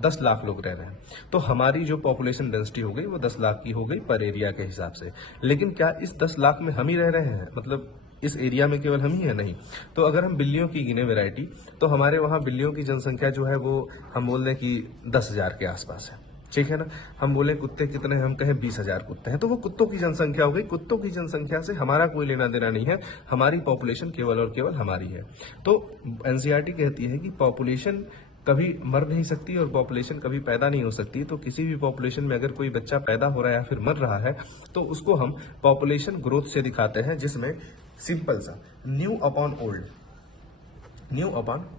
10 लाख लोग रह रहे हैं, तो हमारी जो पॉपुलेशन डेंसिटी हो गई वो 10 लाख की हो गई पर एरिया के हिसाब से। लेकिन क्या इस 10 लाख में हम ही रह रहे हैं, मतलब इस एरिया में केवल हम ही है? नहीं। तो अगर हम बिल्लियों की गिने वैरायटी, तो हमारे वहाँ बिल्लियों की जनसंख्या जो है वो हम बोल दें कि 10,000 के आसपास है। ठीक है ना। हम बोले कुत्ते कितने हैं, हम कहें 20,000 कुत्ते हैं, तो वो कुत्तों की जनसंख्या हो गई। कुत्तों की जनसंख्या से हमारा कोई लेना देना नहीं है, हमारी पॉपुलेशन केवल और केवल हमारी है। तो एनसीईआरटी कहती है कि पॉपुलेशन कभी मर नहीं सकती और पॉपुलेशन कभी पैदा नहीं हो सकती। तो किसी भी पॉपुलेशन में अगर कोई बच्चा पैदा हो रहा है या फिर मर रहा है, तो उसको हम पॉपुलेशन ग्रोथ से दिखाते हैं, जिसमें सिंपल सा न्यू अपॉन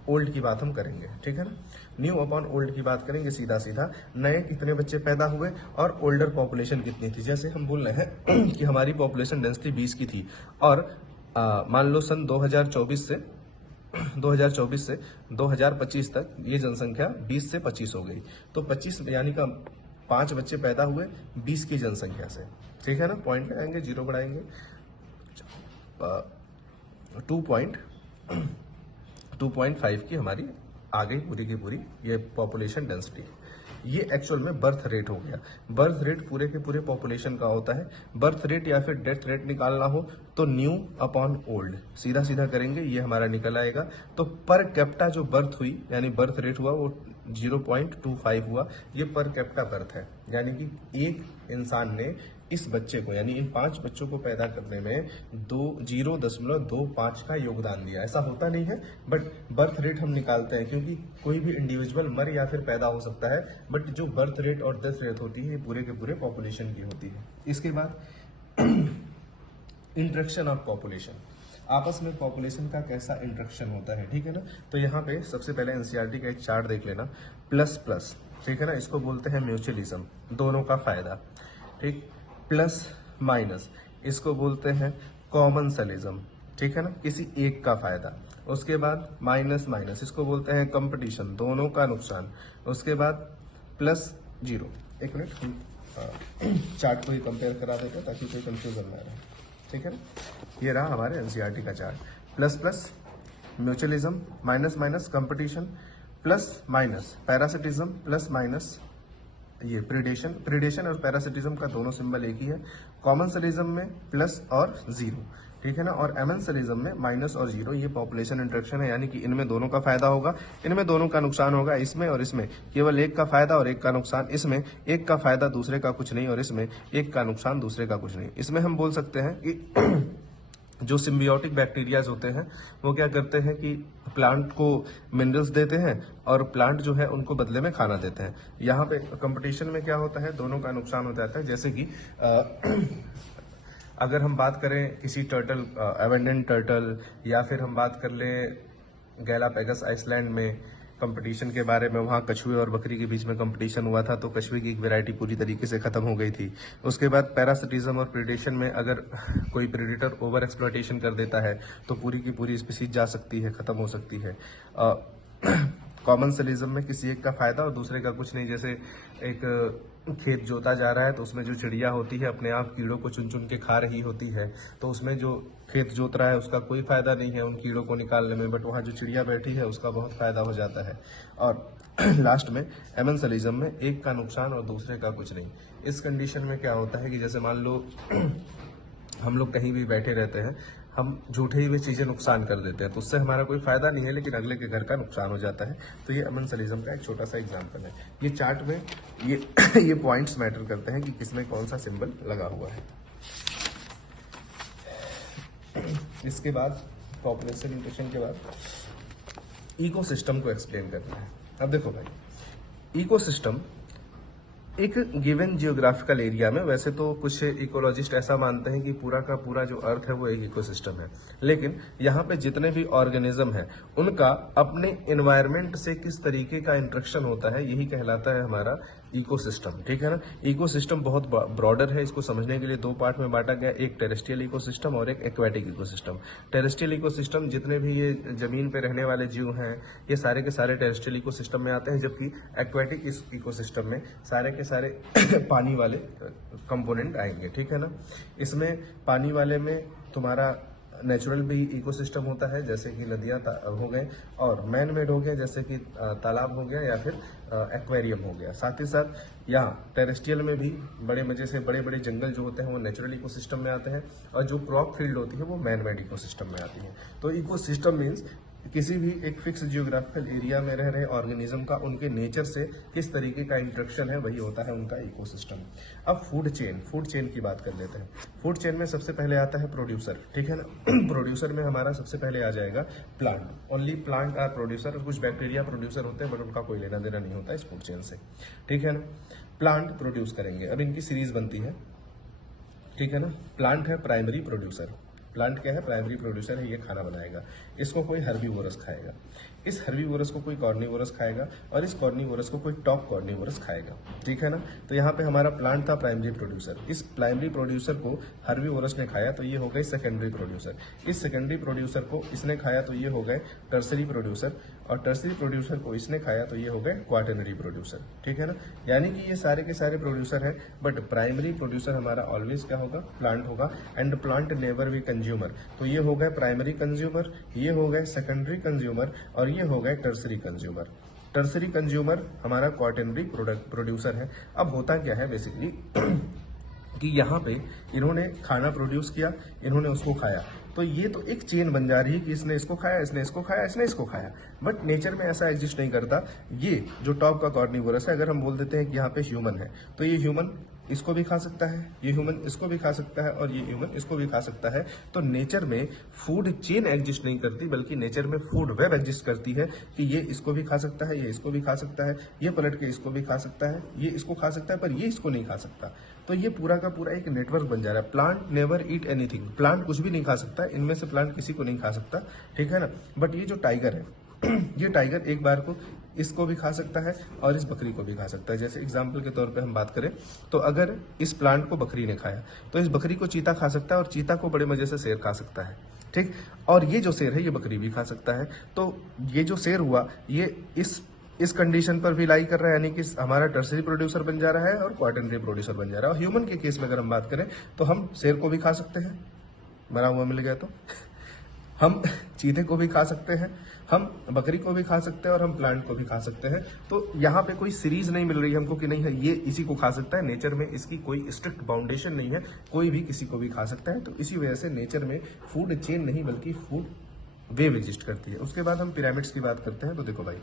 ओल्ड की बात हम करेंगे। ठीक है ना। न्यू अपॉन ओल्ड की बात करेंगे, सीधा सीधा नए कितने बच्चे पैदा हुए और ओल्डर पॉपुलेशन कितनी थी। जैसे हम बोल रहे हैं कि हमारी पॉपुलेशन डेंसिटी 20 की थी और मान लो सन 2024 से 2025 तक ये जनसंख्या 20 से 25 हो गई। तो 25 यानी का 5 बच्चे पैदा हुए 20 की जनसंख्या से। ठीक है ना। पॉइंट लगाएंगे, जीरो बढ़ाएंगे, 2.5 की हमारी आ गई पूरी की पूरी ये पॉपुलेशन डेंसिटी। ये एक्चुअल में बर्थ रेट हो गया। बर्थ रेट पूरे के पूरे पॉपुलेशन का होता है। बर्थ रेट या फिर डेथ रेट निकालना हो तो न्यू अपॉन ओल्ड सीधा सीधा करेंगे, ये हमारा निकल आएगा। तो पर कैप्टा जो बर्थ हुई यानी बर्थ रेट हुआ वो 0.25 हुआ। ये पर कैप्टा बर्थ है, यानी कि एक इंसान ने इस बच्चे को यानी इन 5 बच्चों को पैदा करने में 0.25 का योगदान दिया। ऐसा होता नहीं है, बट बर्थ रेट हम निकालते हैं क्योंकि कोई भी इंडिविजुअल मर या फिर पैदा हो सकता है, बट जो बर्थ रेट और डेथ रेट होती है ये पूरे के पूरे पॉपुलेशन की होती है। इसके बाद इंट्रैक्शन ऑफ पॉपुलेशन, आपस में पॉपुलेशन का कैसा इंट्रैक्शन होता है। ठीक है ना। तो यहाँ पे सबसे पहले एनसीईआरटी का एक चार्ट देख लेना, प्लस प्लस। ठीक है ना। इसको बोलते हैं म्यूचुअलिज्म, दोनों का फायदा। ठीक। प्लस माइनस, इसको बोलते हैं कॉमनसलिज्म। ठीक है ना, किसी एक का फायदा। उसके बाद माइनस माइनस, इसको बोलते हैं कंपटीशन, दोनों का नुकसान। उसके बाद प्लस जीरो। एक मिनट, हम चार्ट को ही कंपेयर करा देते हैं ताकि कोई कंफ्यूजन ना रहे। ठीक है ना। ये रहा हमारे एनसीईआरटी का chart, plus plus mutualism, minus minus competition, plus minus parasitism, plus minus ये प्रीडेशन और पैरासिटिज्म का दोनों सिंबल एक ही है। कॉमनसलिज्म में प्लस और जीरो। ठीक है ना। और एमेंसलिज्म में माइनस और जीरो। ये पॉपुलेशन इंट्रैक्शन है, यानी कि इनमें दोनों का फायदा होगा, इनमें दोनों का नुकसान होगा। इसमें और इसमें केवल एक का फायदा और एक का नुकसान। इसमें एक का फायदा दूसरे का कुछ नहीं और इसमें एक का नुकसान दूसरे का कुछ नहीं। इसमें हम बोल सकते हैं कि जो सिम्बियोटिक बैक्टीरियाज होते हैं वो क्या करते हैं कि प्लांट को मिनरल्स देते हैं और प्लांट जो है उनको बदले में खाना देते हैं। यहाँ पे कंपटीशन में क्या होता है, दोनों का नुकसान हो जाता है। जैसे कि अगर हम बात करें किसी टर्टल, एवेंडेंट टर्टल, या फिर हम बात कर लें गैलापेगस आइसलैंड में कंपटीशन के बारे में, वहाँ कछुए और बकरी के बीच में कंपटीशन हुआ था तो कछुए की एक वैरायटी पूरी तरीके से खत्म हो गई थी। उसके बाद पैरासिटिज्म और प्रीडेशन में अगर कोई प्रेडेटर ओवर एक्सप्लॉयटेशन कर देता है तो पूरी की पूरी स्पीसीज जा सकती है, खत्म हो सकती है। कॉमनसलिज्म में किसी एक का फायदा और दूसरे का कुछ नहीं। जैसे एक खेत जोता जा रहा है तो उसमें जो चिड़िया होती है अपने आप कीड़ों को चुन चुन के खा रही होती है, तो उसमें जो खेत जोत रहा है उसका कोई फायदा नहीं है उन कीड़ों को निकालने में, बट वहाँ जो चिड़िया बैठी है उसका बहुत फायदा हो जाता है। और लास्ट में एमेंसलिज्म में एक का नुकसान और दूसरे का कुछ नहीं। इस कंडीशन में क्या होता है कि जैसे मान लो हम लोग कहीं भी बैठे रहते हैं, हम झूठे हुए चीज़ें नुकसान कर देते हैं, तो उससे हमारा कोई फायदा नहीं है, लेकिन अगले के घर का नुकसान हो जाता है। तो ये अमेंसलिज्म का एक छोटा सा एग्जाम्पल है। ये चार्ट में ये ये पॉइंट्स मैटर करते हैं कि किसमें कौन सा सिंबल लगा हुआ है। इसके बाद पॉपुलेशन न्यूट्रिशन के बाद इकोसिस्टम को एक्सप्लेन करना है। अब देखो भाई, इकोसिस्टम एक गिवन जियोग्राफिकल एरिया में, वैसे तो कुछ इकोलॉजिस्ट ऐसा मानते हैं कि पूरा का पूरा जो अर्थ है वो एक इकोसिस्टम है, लेकिन यहाँ पे जितने भी ऑर्गेनिज्म हैं उनका अपने एनवायरनमेंट से किस तरीके का इंटरेक्शन होता है, यही कहलाता है हमारा इकोसिस्टम। ठीक है ना। इकोसिस्टम बहुत ब्रॉडर है, इसको समझने के लिए दो पार्ट में बांटा गया, एक टेरेस्ट्रियल इकोसिस्टम और एक एक्वेटिक इकोसिस्टम। टेरेस्ट्रियल इकोसिस्टम जितने भी ये जमीन पे रहने वाले जीव हैं ये सारे के सारे टेरेस्ट्रियल इकोसिस्टम में आते हैं, जबकि एक्वेटिक इकोसिस्टम में सारे के सारे पानी वाले कंपोनेंट आएंगे। ठीक है ना। इसमें पानी वाले में तुम्हारा नेचुरल भी इकोसिस्टम होता है, जैसे कि नदियां हो गए, और मैन मेड हो गया जैसे कि तालाब हो गया या फिर एक्वेरियम हो गया। साथ ही साथ यहाँ टेरेस्ट्रियल में भी बड़े मजे से बड़े बड़े जंगल जो होते हैं वो नेचुरल इकोसिस्टम में आते हैं, और जो क्रॉप फील्ड होती है वो मैन मेड इकोसिस्टम में आती है। तो इकोसिस्टम मीन्स किसी भी एक फिक्स जियोग्राफिकल एरिया में रह रहे ऑर्गेनिज्म का उनके नेचर से किस तरीके का इंटरेक्शन है, वही होता है उनका इकोसिस्टम। अब फूड चेन की बात कर लेते हैं। फूड चेन में सबसे पहले आता है प्रोड्यूसर। ठीक है ना। प्रोड्यूसर में हमारा सबसे पहले आ जाएगा plant. Only plant are producer. कुछ बैक्टीरिया प्रोड्यूसर होते हैं बट उनका कोई लेना देना नहीं होता इस फूड चेन से। ठीक है ना। प्लांट प्रोड्यूस करेंगे, अब इनकी सीरीज बनती है। ठीक है ना। प्लांट है प्राइमरी प्रोड्यूसर। प्लांट क्या है? प्राइमरी प्रोड्यूसर है, ये खाना बनाएगा। इसको कोई हर्बीवोरस खाएगा, इस हर्बीवोरस को कोई कॉर्निवोरस खाएगा, और इस कॉर्निवोरस को कोई टॉप कॉर्निवोरस खाएगा। ठीक है ना। तो यहाँ पे हमारा प्लांट था प्राइमरी प्रोड्यूसर। इस प्राइमरी प्रोड्यूसर को हर्बीवोरस ने खाया तो ये हो गए सेकेंडरी प्रोड्यूसर। इस सेकेंडरी प्रोड्यूसर को इसने खाया तो ये हो गए टर्सरी प्रोड्यूसर, और टर्सरी प्रोड्यूसर को इसने खाया तो ये हो गए क्वाटरनरी प्रोड्यूसर। ठीक है ना। यानी कि ये सारे के सारे प्रोड्यूसर है, बट प्राइमरी प्रोड्यूसर हमारा ऑलवेज क्या होगा? प्लांट होगा। And plant never be consumer. तो ये हो गए प्राइमरी कंज्यूमर, ये हो गए सेकेंडरी कंज्यूमर, और ये हो गए टर्सरी कंज्यूमर। टर्सरी कंज्यूमर हमारा क्वाटरनरी प्रोड्यूसर है। अब होता क्या है बेसिकली कि यहाँ पे इन्होंने खाना प्रोड्यूस किया, इन्होंने उसको खाया, तो ये तो एक चेन बन जा रही है कि इसने इसको खाया, इसने इसको खाया, इसने इसको खाया। बट नेचर में ऐसा एग्जिस्ट नहीं करता। ये जो टॉप का कॉर्निवोरस है, अगर हम बोल देते हैं कि यहाँ पे ह्यूमन है, तो ये ह्यूमन इसको भी खा सकता है, ये ह्यूमन इसको भी खा सकता है, और ये ह्यूमन इसको भी खा सकता है। तो नेचर में फूड चेन एग्जिस्ट नहीं करती, बल्कि नेचर में फूड वेब एग्जिस्ट करती है कि ये इसको भी खा सकता है, ये इसको भी खा सकता है, ये पलट के इसको भी खा सकता है, ये इसको खा सकता है, पर ये इसको नहीं खा सकता। तो ये पूरा का पूरा एक नेटवर्क बन जा रहा है। Plant never eat anything. Plant कुछ भी नहीं खा सकता, इनमें से प्लांट किसी को नहीं खा सकता। ठीक है ना। बट ये जो टाइगर है ये टाइगर एक बार को इसको भी खा सकता है और इस बकरी को भी खा सकता है। जैसे एग्जाम्पल के तौर पे हम बात करें तो अगर इस प्लांट को बकरी ने खाया तो इस बकरी को चीता खा सकता है, और चीता को बड़े मजे से शेर खा सकता है। ठीक। और ये जो शेर है ये बकरी भी खा सकता है। तो ये जो शेर हुआ ये इस कंडीशन पर भी लाई कर रहा है, यानी कि हमारा टर्सरी प्रोड्यूसर बन जा रहा है और क्वाटरनरी प्रोड्यूसर बन जा रहा है। और ह्यूमन के केस में अगर हम बात करें तो हम शेर को भी खा सकते हैं, मरा हुआ मिल गया तो हम चीते को भी खा सकते हैं, हम बकरी को भी खा सकते हैं, और हम प्लांट को भी खा सकते हैं। तो यहाँ पे कोई सीरीज नहीं मिल रही है हमको कि नहीं है ये इसी को खा सकता है। नेचर में इसकी कोई स्ट्रिक्ट बाउंडेशन नहीं है, कोई भी किसी को भी खा सकता है। तो इसी वजह से नेचर में फूड चेन नहीं बल्कि फूड वेव एग्जिस्ट करती है। उसके बाद हम पिरामिड्स की बात करते हैं। तो देखो भाई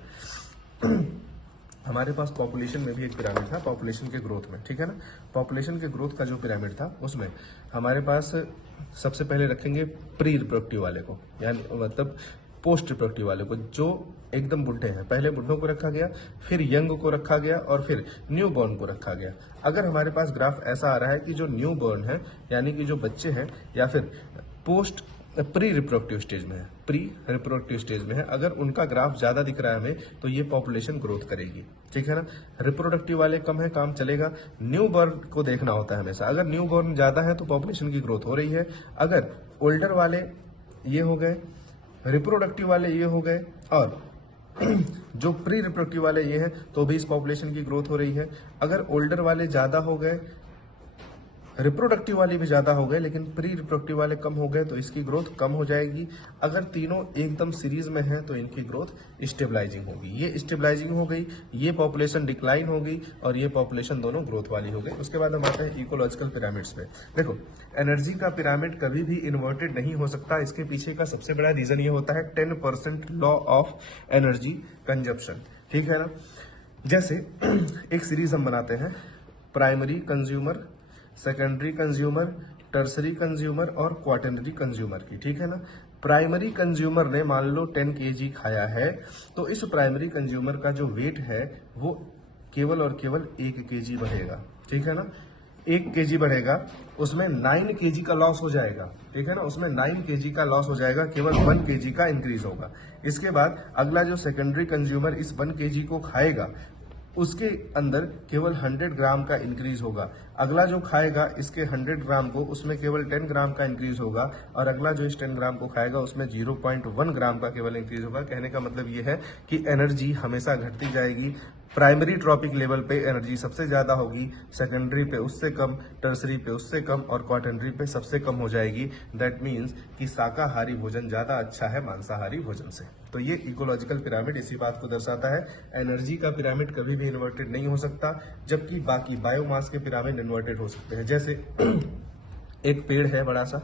हमारे पास पॉपुलेशन में भी एक पिरामिड था, पॉपुलेशन के ग्रोथ में। ठीक है ना। पॉपुलेशन के ग्रोथ का जो पिरामिड था उसमें हमारे पास सबसे पहले रखेंगे प्री रिप्रोडक्टिव वाले को, यानी मतलब पोस्ट रिप्रोडक्टिव वाले को, जो एकदम बुढ़े हैं। पहले बुढ़ों को रखा गया, फिर यंग को रखा गया, और फिर न्यू बॉर्न को रखा गया। अगर हमारे पास ग्राफ ऐसा आ रहा है कि जो न्यू बॉर्न है यानी कि जो बच्चे हैं या फिर पोस्ट प्री रिप्रोडक्टिव स्टेज में है, प्री रिप्रोडक्टिव स्टेज में है, अगर उनका ग्राफ ज्यादा दिख रहा है हमें तो ये पॉपुलेशन ग्रोथ करेगी। ठीक है ना। रिप्रोडक्टिव वाले कम है, काम चलेगा। न्यू बॉर्न को देखना होता है हमेशा। अगर न्यू बॉर्न ज्यादा है तो पॉपुलेशन की ग्रोथ हो रही है। अगर ओल्डर वाले ये हो गए, रिप्रोडक्टिव वाले ये हो गए, और जो प्री रिप्रोडक्टिव वाले ये हैं तो भी इस पॉपुलेशन की ग्रोथ हो रही है। अगर ओल्डर वाले ज्यादा हो गए, रिप्रोडक्टिव वाले भी ज़्यादा हो गए लेकिन प्री रिप्रोडक्टिव वाले कम हो गए तो इसकी ग्रोथ कम हो जाएगी। अगर तीनों एकदम सीरीज में है तो इनकी ग्रोथ स्टेबलाइजिंग होगी। ये स्टेबलाइजिंग हो गई, ये पॉपुलेशन डिक्लाइन हो गई और ये पॉपुलेशन दोनों ग्रोथ वाली हो गई। उसके बाद हम आते हैं इकोलॉजिकल पिरामिड्स पे। देखो, एनर्जी का पिरामिड कभी भी इन्वर्टेड नहीं हो सकता। इसके पीछे का सबसे बड़ा रीजन ये होता है 10% लॉ ऑफ एनर्जी कंजप्शन, ठीक है ना। जैसे एक सीरीज हम बनाते हैं, primary consumer, secondary consumer, tertiary consumer और क्वार्टरनरी कंज्यूमर की, ठीक है ना। प्राइमरी कंज्यूमर ने मान लो 10 kg खाया है तो इस प्राइमरी कंज्यूमर का जो वेट है वो केवल और केवल 1 kg बढ़ेगा, ठीक है ना। 1 kg बढ़ेगा, उसमें 9 kg का लॉस हो जाएगा, ठीक है ना। उसमें 9 kg का लॉस हो जाएगा, केवल 1 kg का इंक्रीज होगा। इसके बाद अगला जो सेकेंडरी कंज्यूमर इस 1 kg को खाएगा उसके अंदर केवल 100 ग्राम का इंक्रीज होगा। अगला जो खाएगा इसके 100 ग्राम को, उसमें केवल 10 ग्राम का इंक्रीज होगा और अगला जो इस 10 ग्राम को खाएगा उसमें 0.1 ग्राम का केवल इंक्रीज होगा। कहने का मतलब ये है कि एनर्जी हमेशा घटती जाएगी। प्राइमरी ट्रॉपिक लेवल पे एनर्जी सबसे ज्यादा होगी, सेकेंडरी पे उससे कम, टर्सरी पे उससे कम और क्वार्टरनरी पे सबसे कम हो जाएगी। दैट मीन्स कि शाकाहारी भोजन ज्यादा अच्छा है मांसाहारी भोजन से। तो ये इकोलॉजिकल पिरामिड इसी बात को दर्शाता है। एनर्जी का पिरामिड कभी भी इन्वर्टेड नहीं हो सकता, जबकि बाकी बायोमास के पिरामिड इन्वर्टेड हो सकते हैं। जैसे एक पेड़ है बड़ा सा,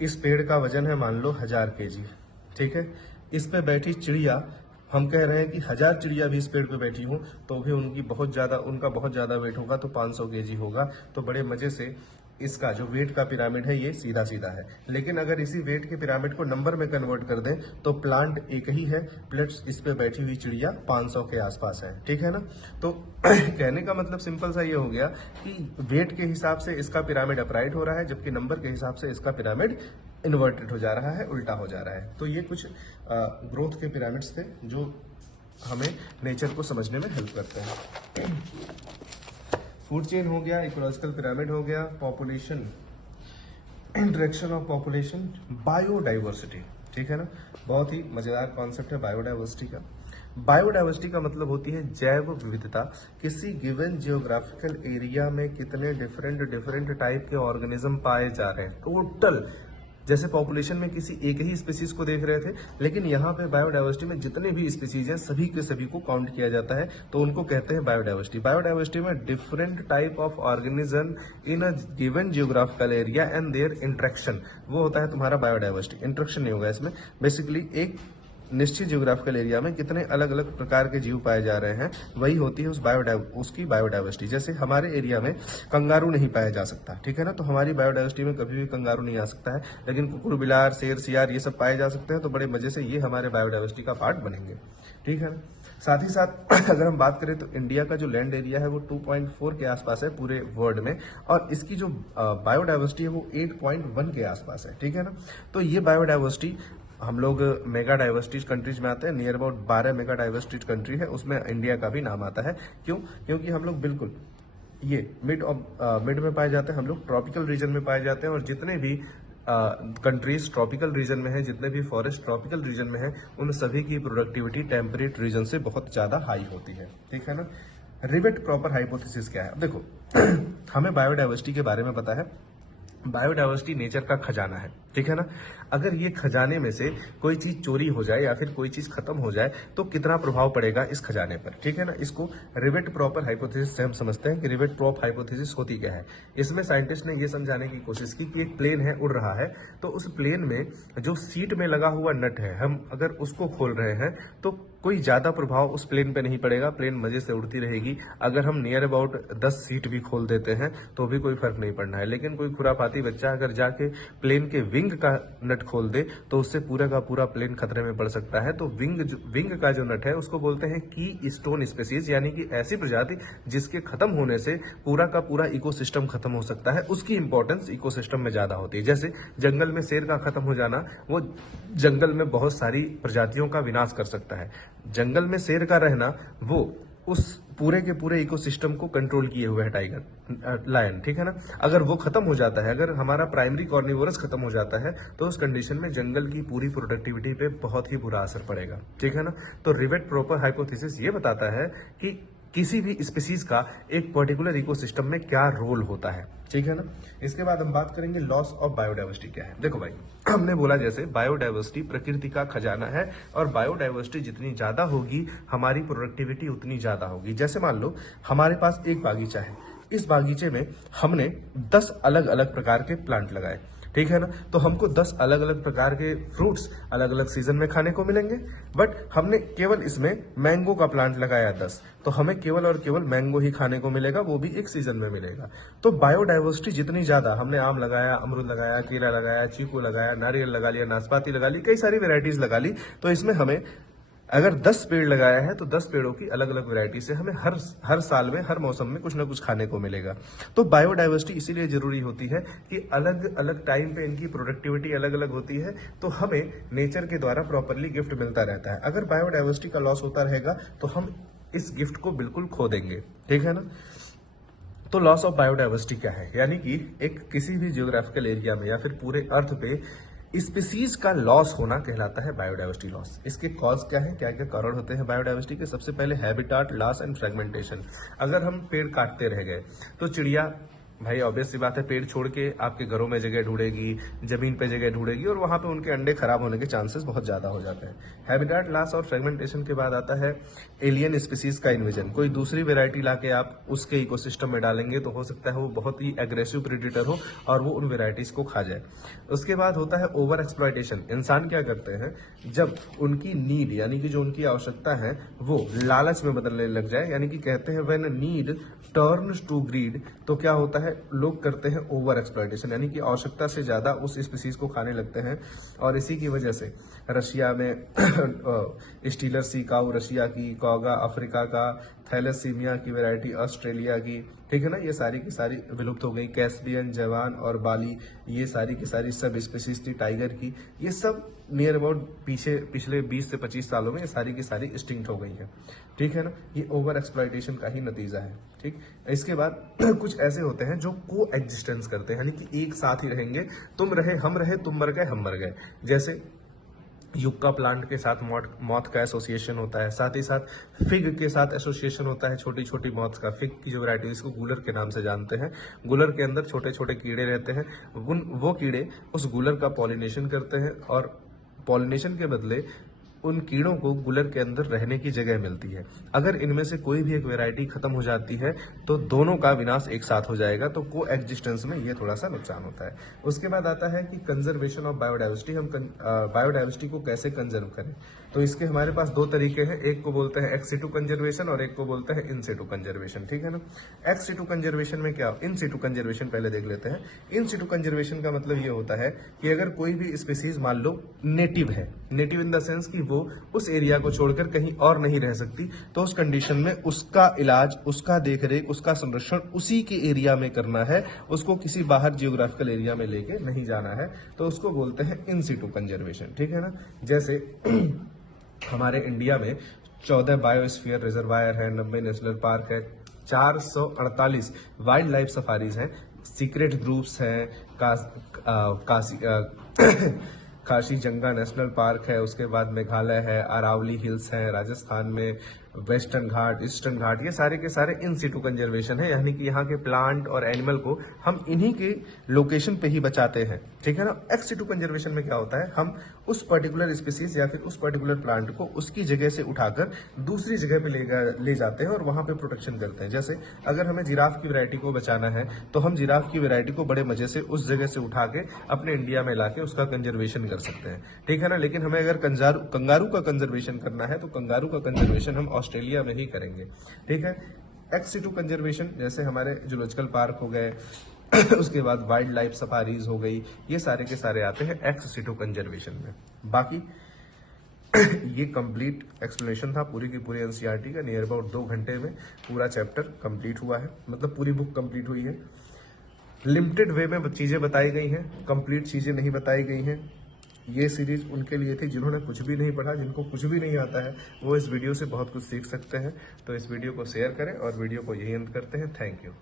इस पेड़ का वजन है मान लो 1000 kg, ठीक है। इस पे बैठी चिड़िया, हम कह रहे हैं कि 1000 चिड़िया भी इस पेड़ पे बैठी हूं तो भी उनका बहुत ज्यादा वेट होगा तो 500 kg होगा। तो बड़े मजे से इसका जो वेट का पिरामिड है ये सीधा सीधा है। लेकिन अगर इसी वेट के पिरामिड को नंबर में कन्वर्ट कर दें तो प्लांट एक ही है, प्लस इस पे बैठी हुई चिड़िया 500 के आसपास है, ठीक है ना। तो कहने का मतलब सिंपल सा ये हो गया कि वेट के हिसाब से इसका पिरामिड अपराइट हो रहा है, जबकि नंबर के हिसाब से इसका पिरामिड इन्वर्टेड हो जा रहा है, उल्टा हो जा रहा है। तो ये कुछ ग्रोथ के पिरामिड्स थे जो हमें नेचर को समझने में हेल्प करते हैं। फूड चेन हो गया, इकोलॉजिकल पिरामिड हो गया, population, interaction of population, biodiversity, ठीक है ना। बहुत ही मजेदार कॉन्सेप्ट है बायोडाइवर्सिटी का। बायोडाइवर्सिटी का मतलब होती है जैव विविधता। किसी गिवन जियोग्राफिकल एरिया में कितने डिफरेंट टाइप के ऑर्गेनिज्म पाए जा रहे हैं टोटल। जैसे पॉपुलेशन में किसी एक ही स्पीसीज को देख रहे थे, लेकिन यहाँ पे बायोडाइवर्सिटी में जितने भी स्पीसीज हैं सभी के सभी को काउंट किया जाता है, तो उनको कहते हैं बायोडाइवर्सिटी। बायोडाइवर्सिटी में different type of organism in a given geographical area and there interaction, वो होता है तुम्हारा बायोडाइवर्सिटी। इंटरेक्शन नहीं होगा इसमें। बेसिकली एक निश्चित जियोग्राफिकल एरिया में कितने अलग अलग प्रकार के जीव पाए जा रहे हैं, वही होती है उसकी बायोडाइवर्सिटी। जैसे हमारे एरिया में कंगारू नहीं पाया जा सकता, ठीक है ना, तो हमारी बायोडाइवर्सिटी में कभी भी कंगारू नहीं आ सकता है। लेकिन कुकुर, बिलार, शेर, सियार ये सब पाए जा सकते हैं, तो बड़े मजे से ये हमारे बायोडाइवर्सिटी का पार्ट बनेंगे, ठीक है। साथ ही साथ अगर हम बात करें तो इंडिया का जो लैंड एरिया है वो 2.4 के आसपास है पूरे वर्ल्ड में, और इसकी जो बायोडाइवर्सिटी है वो 8.1 के आसपास है, ठीक है ना। तो ये बायोडाइवर्सिटी हम लोग मेगा डाइवर्सिटी कंट्रीज में आते हैं। Near about 12 mega diversity country है, उसमें इंडिया का भी नाम आता है। क्यों? क्योंकि हम लोग बिल्कुल ये मिड में पाए जाते हैं, हम लोग ट्रॉपिकल रीजन में पाए जाते हैं, और जितने भी कंट्रीज ट्रॉपिकल रीजन में है, जितने भी फॉरेस्ट ट्रॉपिकल रीजन में है, उन सभी की प्रोडक्टिविटी टेम्परेट रीजन से बहुत ज्यादा हाई होती है, ठीक है ना। रिवेट प्रॉपर हाइपोथेसिस क्या है? अब देखो हमें बायोडाइवर्सिटी के बारे में पता है, बायोडाइवर्सिटी नेचर का खजाना है, ठीक है ना। अगर ये खजाने में से कोई चीज चोरी हो जाए या फिर कोई चीज खत्म हो जाए तो कितना प्रभाव पड़ेगा इस खजाने पर, ठीक है ना। इसको रिवेट प्रॉपर हाइपोथेसिस से हम समझते हैं कि रिवेट प्रॉप हाइपोथेसिस होती क्या है। इसमें साइंटिस्ट ने ये समझाने की कोशिश की कि एक प्लेन है, उड़ रहा है, तो उस प्लेन में जो सीट में लगा हुआ नट है, हम अगर उसको खोल रहे हैं तो कोई ज्यादा प्रभाव उस प्लेन पे नहीं पड़ेगा, प्लेन मजे से उड़ती रहेगी। अगर हम नियर अबाउट 10 सीट भी खोल देते हैं तो भी कोई फर्क नहीं पड़ना है। लेकिन कोई खुरापाती बच्चा अगर जाके प्लेन के विंग का नट खोल दे तो उससे पूरा का पूरा प्लेन खतरे में पड़ सकता है। तो विंग का जो नट है उसको बोलते हैं की स्टोन स्पीसीज, यानी कि ऐसी प्रजाति जिसके खत्म होने से पूरा का पूरा इकोसिस्टम खत्म हो सकता है, उसकी इंपॉर्टेंस इकोसिस्टम में ज्यादा होती है। जैसे जंगल में शेर का खत्म हो जाना, वो जंगल में बहुत सारी प्रजातियों का विनाश कर सकता है। जंगल में शेर का रहना वो उस पूरे के पूरे इकोसिस्टम को कंट्रोल किए हुए है टाइगर, लायन, ठीक है ना। अगर वो खत्म हो जाता है, अगर हमारा प्राइमरी कॉर्निवोरस खत्म हो जाता है तो उस कंडीशन में जंगल की पूरी प्रोडक्टिविटी पे बहुत ही बुरा असर पड़ेगा, ठीक है ना। तो रिवेट प्रॉपर हाइपोथेसिस ये बताता है कि किसी भी स्पीसीज का एक पर्टिकुलर इकोसिस्टम में क्या रोल होता है, ठीक है ना। इसके बाद हम बात करेंगे लॉस ऑफ बायोडाइवर्सिटी क्या है। देखो भाई, हमने बोला जैसे बायोडाइवर्सिटी प्रकृति का खजाना है और बायोडाइवर्सिटी जितनी ज्यादा होगी हमारी प्रोडक्टिविटी उतनी ज्यादा होगी। जैसे मान लो हमारे पास एक बागीचा है, इस बागीचे में हमने 10 अलग अलग प्रकार के प्लांट लगाए, ठीक है ना। तो हमको 10 अलग अलग प्रकार के फ्रूट्स अलग अलग सीजन में खाने को मिलेंगे, बट हमने केवल इसमें मैंगो का प्लांट लगाया 10, तो हमें केवल और केवल मैंगो ही खाने को मिलेगा, वो भी एक सीजन में मिलेगा। तो बायोडाइवर्सिटी जितनी ज्यादा, हमने आम लगाया, अमरूद लगाया, केला लगाया, चीकू लगाया, नारियल लगा लिया, नाशपाती लगा ली, कई सारी वेराइटीज लगा ली, तो इसमें हमें अगर 10 पेड़ लगाया है तो 10 पेड़ों की अलग अलग वैरायटी से हमें हर साल में हर मौसम में कुछ ना कुछ खाने को मिलेगा। तो बायोडाइवर्सिटी इसीलिए जरूरी होती है कि अलग अलग टाइम पे इनकी प्रोडक्टिविटी अलग अलग होती है, तो हमें नेचर के द्वारा प्रॉपरली गिफ्ट मिलता रहता है। अगर बायोडाइवर्सिटी का लॉस होता रहेगा तो हम इस गिफ्ट को बिल्कुल खो देंगे, ठीक है ना। तो लॉस ऑफ बायोडाइवर्सिटी क्या है, यानी कि एक किसी भी जियोग्राफिकल एरिया में या फिर पूरे अर्थ पे स्पीसीज का लॉस होना कहलाता है बायोडाइवर्सिटी लॉस। इसके कॉज क्या है, क्या क्या कारण होते हैं बायोडाइवर्सिटी के। सबसे पहले हैबिटाट लॉस एंड फ्रेगमेंटेशन। अगर हम पेड़ काटते रह गए तो चिड़िया, भाई ऑब्वियस सी बात है, पेड़ छोड़ के आपके घरों में जगह ढूंढेगी, जमीन पे जगह ढूंढेगी और वहां पे उनके अंडे खराब होने के चांसेस बहुत ज्यादा हो जाते हैं। हैबिटाट लॉस और फ्रेगमेंटेशन के बाद आता है एलियन स्पीसीज का इन्वेजन। कोई दूसरी वेराइटी लाके आप उसके इकोसिस्टम में डालेंगे तो हो सकता है वो बहुत ही एग्रेसिव प्रेडेटर हो और वो उन वेराइटीज को खा जाए। उसके बाद होता है ओवर एक्सप्लॉयटेशन। इंसान क्या करते हैं, जब उनकी नीड यानी कि जो उनकी आवश्यकता है वो लालच में बदलने लग जाए, यानी कि कहते हैं when need turns to greed, तो क्या होता है, लोग करते हैं ओवर एक्सप्लॉयटेशन, यानी कि आवश्यकता से ज्यादा उस स्पीसीज को खाने लगते हैं। और इसी की वजह से रशिया में स्टीलर सी काऊ रशिया की, कौगा अफ्रीका का, थैलेसीमिया की वैरायटी ऑस्ट्रेलिया की, ठीक है ना, ये सारी की सारी विलुप्त हो गई। कैस्पियन, जवान और बाली, ये सारी की सारी सब स्पीसीज थी टाइगर की, ये सब नियर अबाउट पिछले 20 से 25 सालों में ये सारी की सारी एक्सटिंक्ट हो गई है, ठीक है ना। ये ओवर एक्सप्लॉयटेशन का ही नतीजा है, ठीक। इसके बाद कुछ ऐसे होते हैं जो को एग्जिस्टेंस करते हैं, यानी कि एक साथ ही रहेंगे, तुम रहे हम रहे, तुम मर गए हम मर गए। जैसे युक्का प्लांट के साथ मौत का एसोसिएशन होता है, साथ ही साथ फिग के साथ एसोसिएशन होता है, छोटी छोटी मौत का। फिग की जो वैरायटी है इसको गुलर के नाम से जानते हैं। गुलर के अंदर छोटे छोटे कीड़े रहते हैं, वो कीड़े उस गुलर का पॉलिनेशन करते हैं और पॉलिनेशन के बदले उन कीड़ों को गुलर के अंदर रहने की जगह मिलती है। अगर इनमें से कोई भी एक वैरायटी खत्म हो जाती है तो दोनों का विनाश एक साथ हो जाएगा, तो को एग्जिस्टेंस में ये थोड़ा सा नुकसान होता है। उसके बाद आता है कि कंजर्वेशन ऑफ बायोडाइवर्सिटी। हम बायोडाइवर्सिटी को कैसे कंजर्व करें, तो इसके हमारे पास दो तरीके हैं। एक को बोलते हैं एक्स सिटू कंजर्वेशन और एक को बोलते हैं इन सिटू कंजर्वेशन, ठीक है ना। एक्स सिटू कंजर्वेशन में क्या, इन सिटू कंजर्वेशन पहले देख लेते हैं। इन सिटू कंजर्वेशन का मतलब ये होता है कि अगर कोई भी स्पीसीज मान लो नेटिव है, नेटिव इन द सेंस कि वो उस एरिया को छोड़कर कहीं और नहीं रह सकती, तो उस कंडीशन में उसका इलाज, उसका देखरेख, उसका संरक्षण उसी के एरिया में करना है, उसको किसी बाहर जियोग्राफिकल एरिया में लेके नहीं जाना है, तो उसको बोलते हैं इन सिटू कंजर्वेशन, ठीक है ना। जैसे हमारे इंडिया में 14 बायोस्फीयर रिजर्वायर है, 90 नेशनल पार्क है, 448 वाइल्ड लाइफ सफारीज हैं, सीक्रेट ग्रुप्स हैं, काशी जंगा नेशनल पार्क है, उसके बाद मेघालय है, अरावली हिल्स है राजस्थान में, वेस्टर्न घाट, ईस्टर्न घाट, ये सारे के सारे इन सिटू कंजर्वेशन है, यानी कि यहाँ के प्लांट और एनिमल को हम इन्हीं के लोकेशन पे ही बचाते हैं, ठीक है ना। एक्स सिटू कंजर्वेशन में क्या होता है, हम उस पर्टिकुलर स्पीसीज या फिर उस पर्टिकुलर प्लांट को उसकी जगह से उठाकर दूसरी जगह पे ले जाते हैं और वहां पे प्रोटेक्शन करते हैं। जैसे अगर हमें जिराफ की वैरायटी को बचाना है तो हम जिराफ की वैरायटी को बड़े मजे से उस जगह से उठा के अपने इंडिया में लाके उसका कंजर्वेशन कर सकते हैं, ठीक है ना। लेकिन हमें अगर कंगारू का कंजर्वेशन करना है तो कंगारू का कंजर्वेशन हम ऑस्ट्रेलिया में ही करेंगे, ठीक है। एक्स सिटू कंजर्वेशन जैसे हमारे जूलॉजिकल पार्क हो गए उसके बाद वाइल्ड लाइफ सफारीज हो गई, ये सारे के सारे आते हैं एक्स सिटू कंजर्वेशन में। बाकी ये कंप्लीट एक्सप्लेनेशन था पूरी की पूरी एनसीईआरटी का। नियर अबाउट 2 घंटे में पूरा चैप्टर कंप्लीट हुआ है, मतलब पूरी बुक कंप्लीट हुई है। लिमिटेड वे में चीजें बताई गई हैं, कंप्लीट चीजें नहीं बताई गई हैं। ये सीरीज उनके लिए थी जिन्होंने कुछ भी नहीं पढ़ा, जिनको कुछ भी नहीं आता है, वो इस वीडियो से बहुत कुछ सीख सकते हैं। तो इस वीडियो को शेयर करें और वीडियो को यही अंत करते हैं। Thank you.